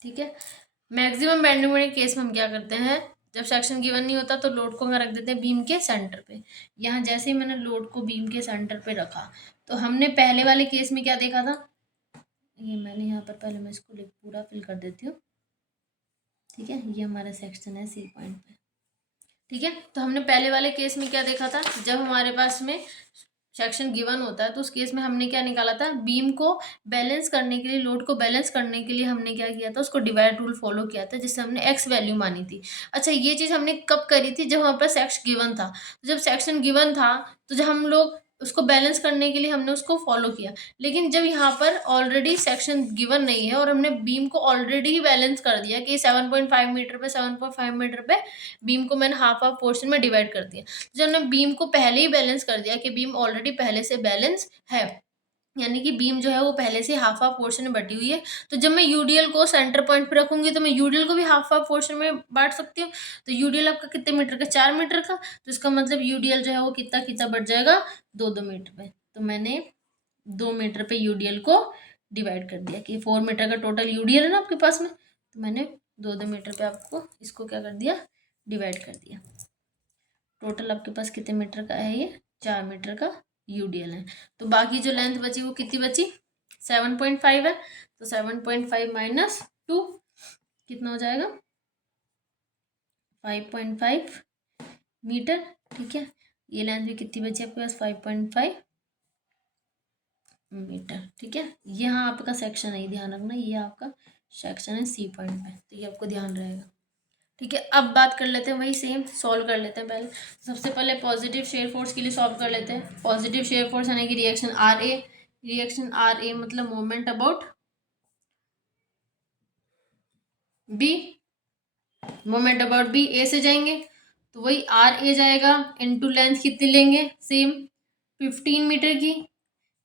ठीक है, मैक्सिमम बेंडिंग मोमेंट के केस में हम क्या करते हैं, जब सेक्शन गिवन नहीं होता तो लोड को रख देते हैं बीम के सेंटर पे। यहाँ जैसे ही मैंने लोड को बीम के सेंटर पे रखा, तो हमने पहले वाले केस में क्या देखा था, ये मैंने यहाँ पर पहले मैं इसको पूरा फिल कर देती हूँ। ठीक है, ये हमारा सेक्शन है C पॉइंट पे। ठीक है, तो हमने पहले वाले केस में क्या देखा था, जब हमारे पास में सेक्शन गिवन होता है तो उस केस में हमने क्या निकाला था, बीम को बैलेंस करने के लिए, लोड को बैलेंस करने के लिए हमने क्या किया था, उसको डिवाइड रूल फॉलो किया था, जिससे हमने एक्स वैल्यू मानी थी। अच्छा, ये चीज़ हमने कब करी थी, जब हमारे पास सेक्शन गिवन था। तो जब सेक्शन गिवन था तो जब हम लोग उसको बैलेंस करने के लिए हमने उसको फॉलो किया। लेकिन जब यहाँ पर ऑलरेडी सेक्शन गिवन नहीं है और हमने बीम को ऑलरेडी ही बैलेंस कर दिया कि 7.5 मीटर पे 7.5 मीटर पे बीम को मैंने हाफ हाफ पोर्शन में डिवाइड कर दिया। जब हमने बीम को पहले ही बैलेंस कर दिया कि बीम ऑलरेडी पहले से बैलेंस है, यानी कि बीम जो है वो पहले से हाफ हाफ पोर्शन में बटी हुई है, तो जब मैं यूडीएल को सेंटर पॉइंट पे रखूंगी तो मैं यूडीएल को भी हाफ हाफ पोर्शन में बांट सकती हूँ। तो यूडीएल आपका कितने मीटर का, 4 मीटर का, तो इसका मतलब यूडीएल जो है वो कितना कितना बढ़ जाएगा, 2-2 मीटर पे। तो मैंने 2 मीटर पे यूडीएल को डिवाइड कर दिया कि 4 मीटर का टोटल यूडीएल है ना आपके पास में, तो मैंने 2-2 मीटर पे आपको इसको क्या कर दिया, डिवाइड कर दिया। टोटल आपके पास कितने मीटर का है, ये 4 मीटर का यूडीएल है। तो बाकी जो लेंथ बची वो कितनी बची, 7.5 है। तो 7.5 माइनस 2 कितना हो जाएगा, 5.5 मीटर। ठीक है, ये लेंथ भी कितनी बची आपके पास, 5.5 मीटर। ठीक है, यहाँ आपका सेक्शन है, ध्यान रखना ये आपका सेक्शन है सी पॉइंट पे, तो ये आपको ध्यान रहेगा। ठीक है, अब बात कर लेते हैं, वही सेम सॉल्व कर लेते हैं। पहले सबसे पहले पॉजिटिव शेयर फोर्स के लिए सॉल्व कर लेते हैं। पॉजिटिव शेयर फोर्स यानी कि reaction R A, reaction R A मतलब moment about B, moment about B A से जाएंगे तो वही आर ए जाएगा, इनटू लेंथ कितनी लेंगे, सेम 15 मीटर की।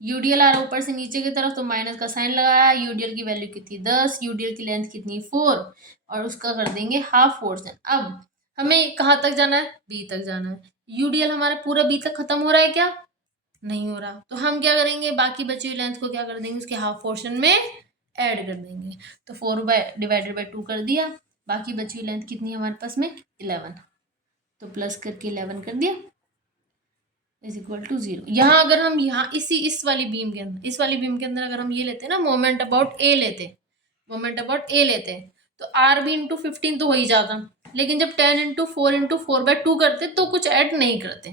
यूडीएल आर ऊपर से नीचे की तरफ तो माइनस का साइन लगाया, यूडीएल की वैल्यू कितनी 10, यूडीएल की लेंथ कितनी 4, और उसका कर देंगे हाफ पोर्शन। अब हमें कहाँ तक जाना है, बी तक जाना है। यूडीएल हमारा पूरा बी तक खत्म हो रहा है क्या, नहीं हो रहा, तो हम क्या करेंगे, बाकी बची हुई लेंथ को क्या कर देंगे, उसके हाफ पोर्शन में ऐड कर देंगे। तो 4/2 कर दिया, बाकी बची हुई लेंथ कितनी है हमारे पास में 11, तो प्लस करके 11 कर दिया इज इक्वल टू 0। यहाँ अगर हम यहाँ इस वाली बीम के अंदर, इस वाली बीम के अंदर अगर हम ये लेते ना, मोमेंट अबाउट ए लेते, मोमेंट अबाउट ए लेते तो आर बी इंटू 15 तो हो ही जाता। लेकिन जब 10 इंटू 4/2 करते तो कुछ ऐड नहीं करते।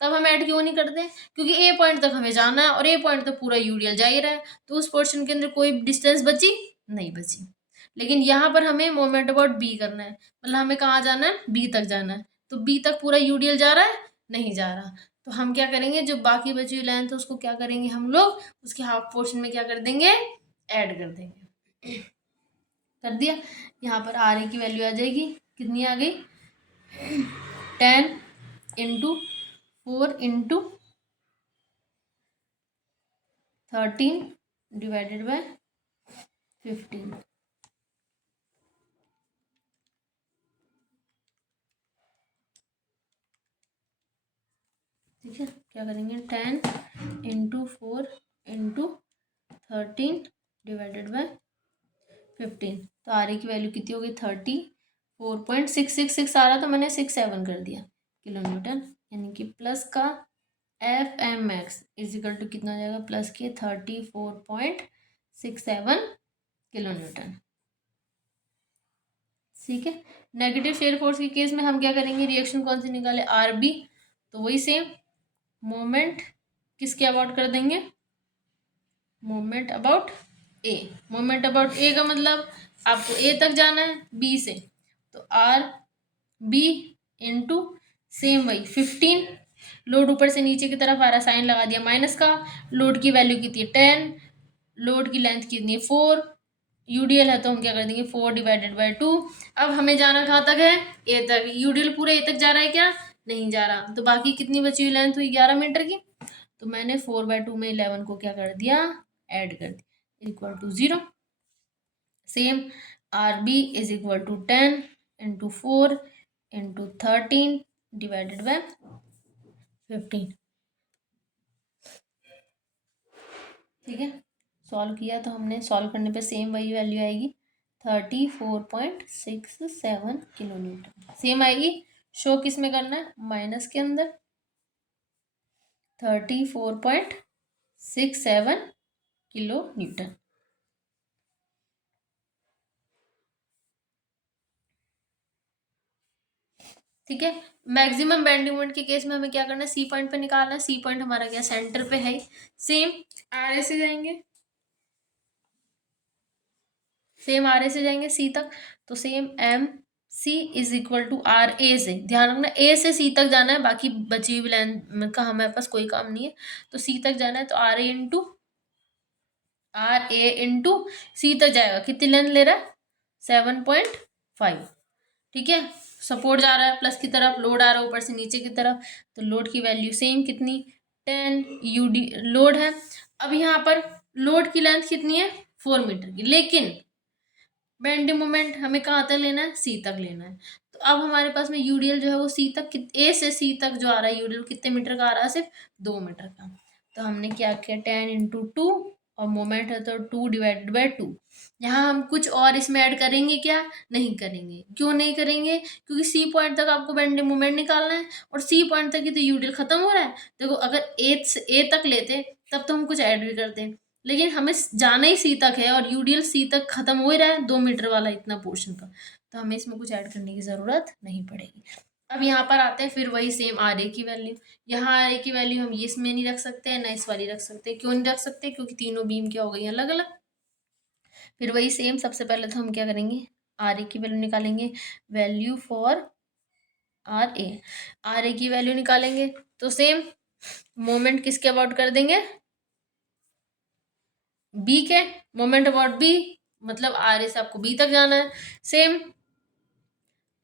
तब हम ऐड क्यों नहीं करते, क्योंकि ए पॉइंट तक हमें जाना है और ए पॉइंट तक पूरा यूडीएल जा ही रहा है, तो उस पोर्शन के अंदर कोई डिस्टेंस बची नहीं बची। लेकिन यहाँ पर हमें मोमेंट अबाउट बी करना है, मतलब हमें कहाँ जाना है, बी तक जाना है, तो बी तक पूरा यूडीएल जा रहा है, नहीं जा रहा। तो हम क्या करेंगे, जो बाकी बची हुई लेंथ है उसको क्या करेंगे हम लोग, उसके हाफ पोर्शन में क्या कर देंगे, ऐड कर देंगे। कर दिया, यहाँ पर आर ए की वैल्यू आ जाएगी, कितनी आ गई, 10 इंटू 4 इंटू 13 डिवाइडेड बाय 15। ठीक है, क्या करेंगे, 10 इंटू 4 इंटू 13 डिवाइडेड बाय 15, तो आर ए की वैल्यू कितनी होगी, 34.666 आ रहा, तो मैंने 67 कर दिया किलो न्यूटन, यानी कि प्लस का F M X is equal to कितना हो जाएगा, प्लस के 34.67 किलो न्यूटन। ठीक है, नेगेटिव शेयर फोर्स के केस में हम क्या करेंगे, रिएक्शन कौन सी निकाले, आर बी, तो वही सेम मोमेंट किसके अबाउट कर देंगे, moment about A. Moment about A का मतलब आपको ए तक जाना है बी से, तो आर बी इंटू सेम वही 15, लोड ऊपर से नीचे की तरफ आ रहा, साइन लगा दिया माइनस का, लोड की वैल्यू कितनी है 10, लोड की लेंथ कितनी है 4, यूडीएल है तो हम क्या कर देंगे 4/2। अब हमें जाना कहाँ तक है, ए तक। यूडीएल पूरे ए तक जा रहा है क्या, नहीं जा रहा, तो बाकी कितनी बची हुई लेंथ हुई 11 मीटर की, तो मैंने 4/2 में 11 को क्या कर दिया, ऐड कर दिया, equal to 0। Same R B is equal to 10 into 4 into 13 divided by 15। ठीक है, सॉल्व किया तो हमने, सॉल्व करने पे सेम वही वैल्यू आएगी 34.67 किलो न्यूटन, सेम आएगी। शो किस में करना है, माइनस के अंदर, 34.67 किलो न्यूटन। ठीक है, मैक्सिमम बेंडिंग मोमेंट के केस में हमें क्या करना है, सी पॉइंट पे निकालना है। सी पॉइंट हमारा क्या सेंटर पे है, सेम आर ए से जाएंगे, सेम आर ए से जाएंगे सी तक, तो same M C is equal to R A से, ध्यान रखना ए से सी तक जाना है, बाकी बची हुई लेंथ का हमारे पास कोई काम नहीं है, तो सी तक जाना है, तो आर ए इंटू सी तक जाएगा, कितनी लेंथ ले रहा है 7.5, ठीक है। सपोर्ट जा रहा है प्लस की तरफ, लोड आ रहा है ऊपर से नीचे की तरफ, तो लोड की वैल्यू सेम कितनी 10 यूडी लोड है। अब यहाँ पर लोड की लेंथ कितनी है 4 मीटर की, लेकिन बेंडिंग मोमेंट हमें कहाँ तक लेना है सी तक लेना है, तो अब हमारे पास में यूडीएल जो है वो सी तक ए से सी तक जो आ रहा है यूडीएल कितने मीटर का आ रहा है, सिर्फ 2 मीटर का। तो हमने क्या किया 10 × 2 और मोमेंट है तो 2/2। यहाँ हम कुछ और इसमें ऐड करेंगे क्या, नहीं करेंगे। क्यों नहीं करेंगे, क्योंकि सी पॉइंट तक आपको बेंडिंग मोमेंट निकालना है और सी पॉइंट तक ही तो यूडीएल खत्म हो रहा है। देखो अगर ए तक लेते तब तो हम कुछ ऐड भी करते, लेकिन हमें जाना ही सी तक है और यूडीएल सी तक खत्म हो ही रहा है 2 मीटर वाला इतना पोर्शन का, तो हमें इसमें कुछ ऐड करने की ज़रूरत नहीं पड़ेगी। अब यहाँ पर आते हैं फिर वही सेम आर ए की वैल्यू। यहाँ आर ए की वैल्यू हम इसमें नहीं रख सकते हैं ना इस वाली रख सकते, क्यों नहीं रख सकते, क्योंकि तीनों बीम क्या हो गई अलग अलग। फिर वही सेम, सबसे पहले तो हम क्या करेंगे आर ए की वैल्यू निकालेंगे, वैल्यू फॉर आर ए की वैल्यू निकालेंगे, तो सेम मोमेंट किसके अबाउट कर देंगे बी के, मोमेंट अबाउट बी, मतलब आर ए से आपको बी तक जाना है, same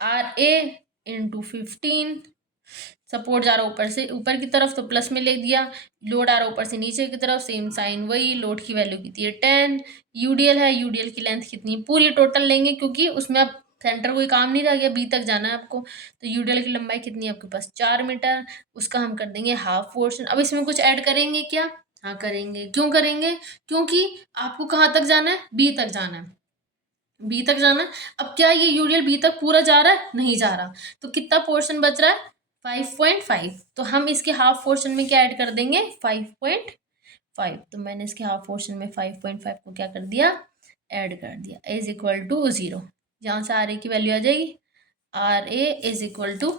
R A into 15, support जा रहा है ऊपर से ऊपर की तरफ तो प्लस में लिख दिया, लोड आ रहा है ऊपर से नीचे की तरफ, सेम साइन वही, लोड की वैल्यू कितनी है 10, यूडीएल है, यूडीएल की लेंथ कितनी है पूरी टोटल लेंगे, क्योंकि उसमें आप सेंटर कोई काम नहीं रह गया, बी तक जाना है आपको, तो यूडीएल की लंबाई कितनी है आपके पास 4 मीटर, उसका हम कर देंगे हाफ पोर्शन। अब इसमें कुछ ऐड करेंगे क्या, हाँ करेंगे। क्यों करेंगे, क्योंकि आपको कहाँ तक जाना है बी तक जाना है, बी तक जाना है। अब क्या ये यूडीएल बी तक पूरा जा रहा है, नहीं जा रहा, तो कितना पोर्शन बच रहा है 5.5, तो हम इसके हाफ पोर्शन में क्या ऐड कर देंगे 5.5, तो मैंने इसके हाफ पोर्शन में 5.5 को क्या कर दिया ऐड कर दिया, इज इक्वल टू 0। यहाँ से आर ए की वैल्यू आ जाएगी, R A is equal to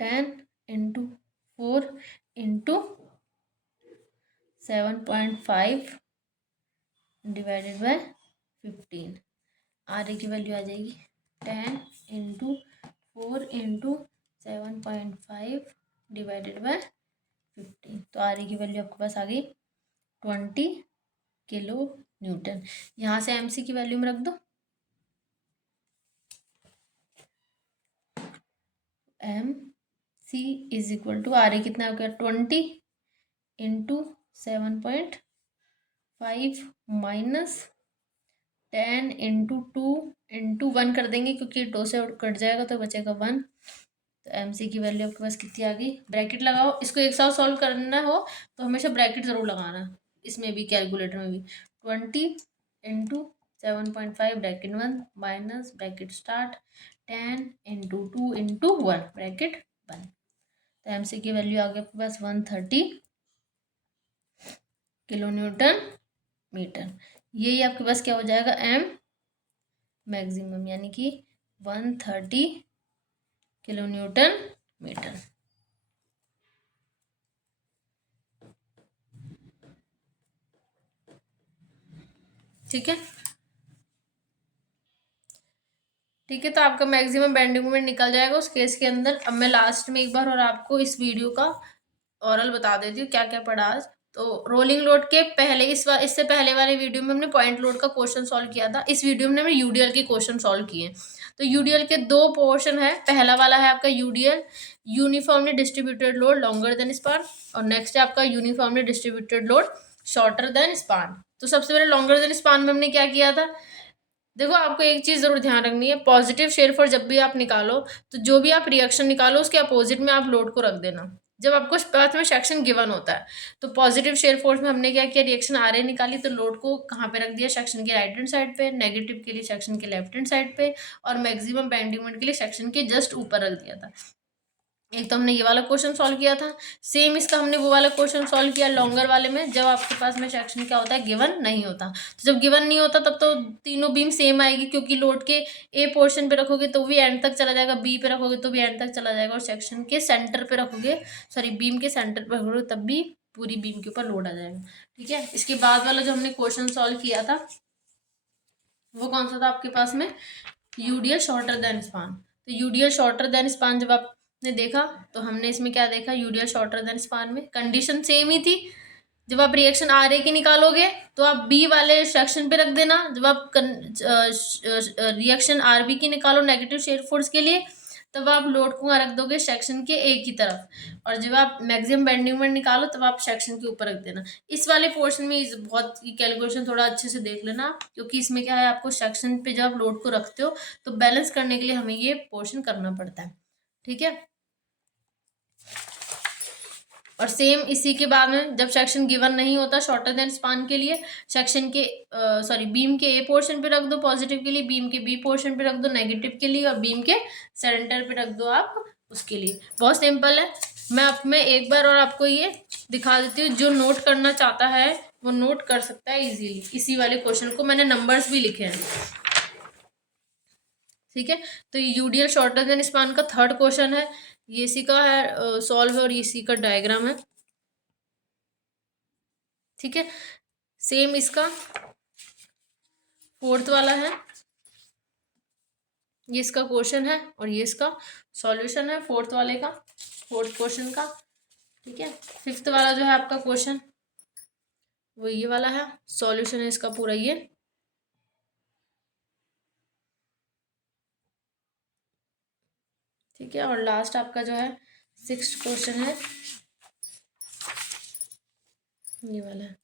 10 × 4 × 7.5 divided by 15, R A की वैल्यू आ जाएगी 10 × 4 × 7.5 डिवाइडेड बाय 15, तो आर ए की वैल्यू आपके पास आ गई 20 किलो न्यूटन। यहाँ से एम सी की वैल्यू में रख दो, M C is equal to R A कितना हो गया 20 × 7.5 माइनस 10 × 2 × 1 कर देंगे, क्योंकि 2 से कट जाएगा तो बचेगा 1, तो एम सी की वैल्यू आपके पास कितनी आ गई, ब्रैकेट लगाओ, इसको एक साथ सॉल्व करना हो तो हमेशा ब्रैकेट ज़रूर लगाना, इसमें भी कैलकुलेटर में भी 20 × 7.5 bracket 1 minus bracket start 10 × 2 × 1 bracket 1, तो एम सी की वैल्यू आ गई आपके पास 130 किलो न्यूटन मीटर। यही आपके पास क्या हो जाएगा एम मैक्सिमम, यानी कि 130 किलो न्यूटन मीटर। ठीक है, ठीक है, तो आपका मैक्सिमम बेंडिंग मोमेंट निकल जाएगा उस केस के अंदर। अब मैं लास्ट में एक बार और आपको इस वीडियो का ओरल बता देती हूँ क्या क्या पढ़ा आज। तो रोलिंग लोड के पहले इससे पहले वाले वीडियो में हमने पॉइंट लोड का क्वेश्चन सॉल्व किया था, इस वीडियो में हमने यूडीएल के क्वेश्चन सॉल्व किए। तो यूडीएल के 2 पोर्शन है, पहला वाला है आपका UDL uniformly distributed load longer than span, और नेक्स्ट है आपका uniformly distributed load shorter than span. तो सबसे पहले लॉन्गर देन स्पान में हमने क्या किया था, देखो आपको एक चीज़ ज़रूर ध्यान रखनी है, पॉजिटिव शेयर फोर्स जब भी आप निकालो तो जो भी आप रिएक्शन निकालो उसके अपोजिट में आप लोड को रख देना। जब आपको पाथ में सेक्शन गिवन होता है तो पॉजिटिव शेयर फोर्स में हमने क्या किया, रिएक्शन आर ए निकाली तो लोड को कहाँ पे रख दिया, सेक्शन के राइट हैंड साइड पे, नेगेटिव के लिए सेक्शन के लेफ्ट हैंड साइड पे, और मैक्सिमम बेंडिंग मोमेंट के लिए सेक्शन के जस्ट ऊपर रख दिया था। एक तो हमने ये वाला क्वेश्चन सॉल्व किया था, सेम इसका हमने वो वाला क्वेश्चन सॉल्व किया लॉन्गर वाले में, जब आपके पास में सेक्शन क्या होता है गिवन नहीं होता। तो जब गिवन नहीं होता तब तो तीनों बीम सेम आएगी, क्योंकि लोड के ए पोर्शन पे रखोगे तो भी एंड तक चला जाएगा, बी पे रखोगे तो भी एंड तक चला जाएगा, और सेक्शन के सेंटर पे रखोगे, सॉरी बीम के सेंटर पे रखोगे तब भी पूरी बीम के ऊपर लोड आ जाएगा। ठीक है, इसके बाद वाला जो हमने क्वेश्चन सॉल्व किया था वो कौन सा था आपके पास में, यूडीएल शॉर्टर देन स्पान। तो यूडीएल शॉर्टर देन स्पान जब आपने देखा तो हमने इसमें क्या देखा, यूडीएल शॉर्टर देन स्पान में कंडीशन सेम ही थी। जब आप रिएक्शन आर ए की निकालोगे तो आप बी वाले सेक्शन पे रख देना, जब आप रिएक्शन आर बी की निकालो नेगेटिव शेयर फोर्स के लिए, तब आप लोड को रख दोगे सेक्शन के ए की तरफ, और जब आप मैक्सिमम बेंडिंग मोमेंट निकालो तब आप सेक्शन के ऊपर रख देना। इस वाले पोर्शन में बहुत कैलकुलेशन थोड़ा अच्छे से देख लेना, क्योंकि इसमें क्या है, आपको सेक्शन पे जब आप लोड को रखते हो तो बैलेंस करने के लिए हमें ये पोर्शन करना पड़ता है, ठीक है। और सेम इसी के बाद में जब सेक्शन गिवन नहीं होता शॉर्टर देन स्पान के लिए, सेक्शन के बीम के ए पोर्शन पे रख दो पॉजिटिव के लिए, बीम के बी पोर्शन पे रख दो नेगेटिव के लिए, और बीम के सेंटर पे रख दो आप उसके लिए। बहुत सिंपल है। मैं एक बार और आपको ये दिखा देती हूँ, जो नोट करना चाहता है वो नोट कर सकता है इजीली। इसी वाले क्वेश्चन को मैंने नंबर्स भी लिखे हैं, ठीक है। तो ये यूडीएल शॉर्टर देन स्पान का थर्ड क्वेश्चन है, ये इसी का है सॉल्व है, और इसी का डायग्राम है, ठीक है। सेम इसका फोर्थ वाला है, ये इसका क्वेश्चन है और ये इसका सॉल्यूशन है फोर्थ वाले का, फोर्थ क्वेश्चन का, ठीक है। फिफ्थ वाला जो है आपका क्वेश्चन वो ये वाला है, सॉल्यूशन है इसका पूरा ये, ठीक है। और लास्ट आपका जो है सिक्स्थ क्वेश्चन है, ये वाला है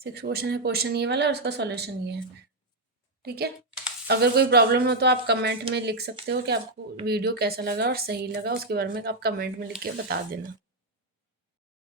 सिक्स क्वेश्चन है, क्वेश्चन ये वाला और उसका सॉल्यूशन ये है, ठीक है। अगर कोई प्रॉब्लम हो तो आप कमेंट में लिख सकते हो कि आपको वीडियो कैसा लगा और सही लगा, उसके बारे में आप कमेंट में लिख के बता देना।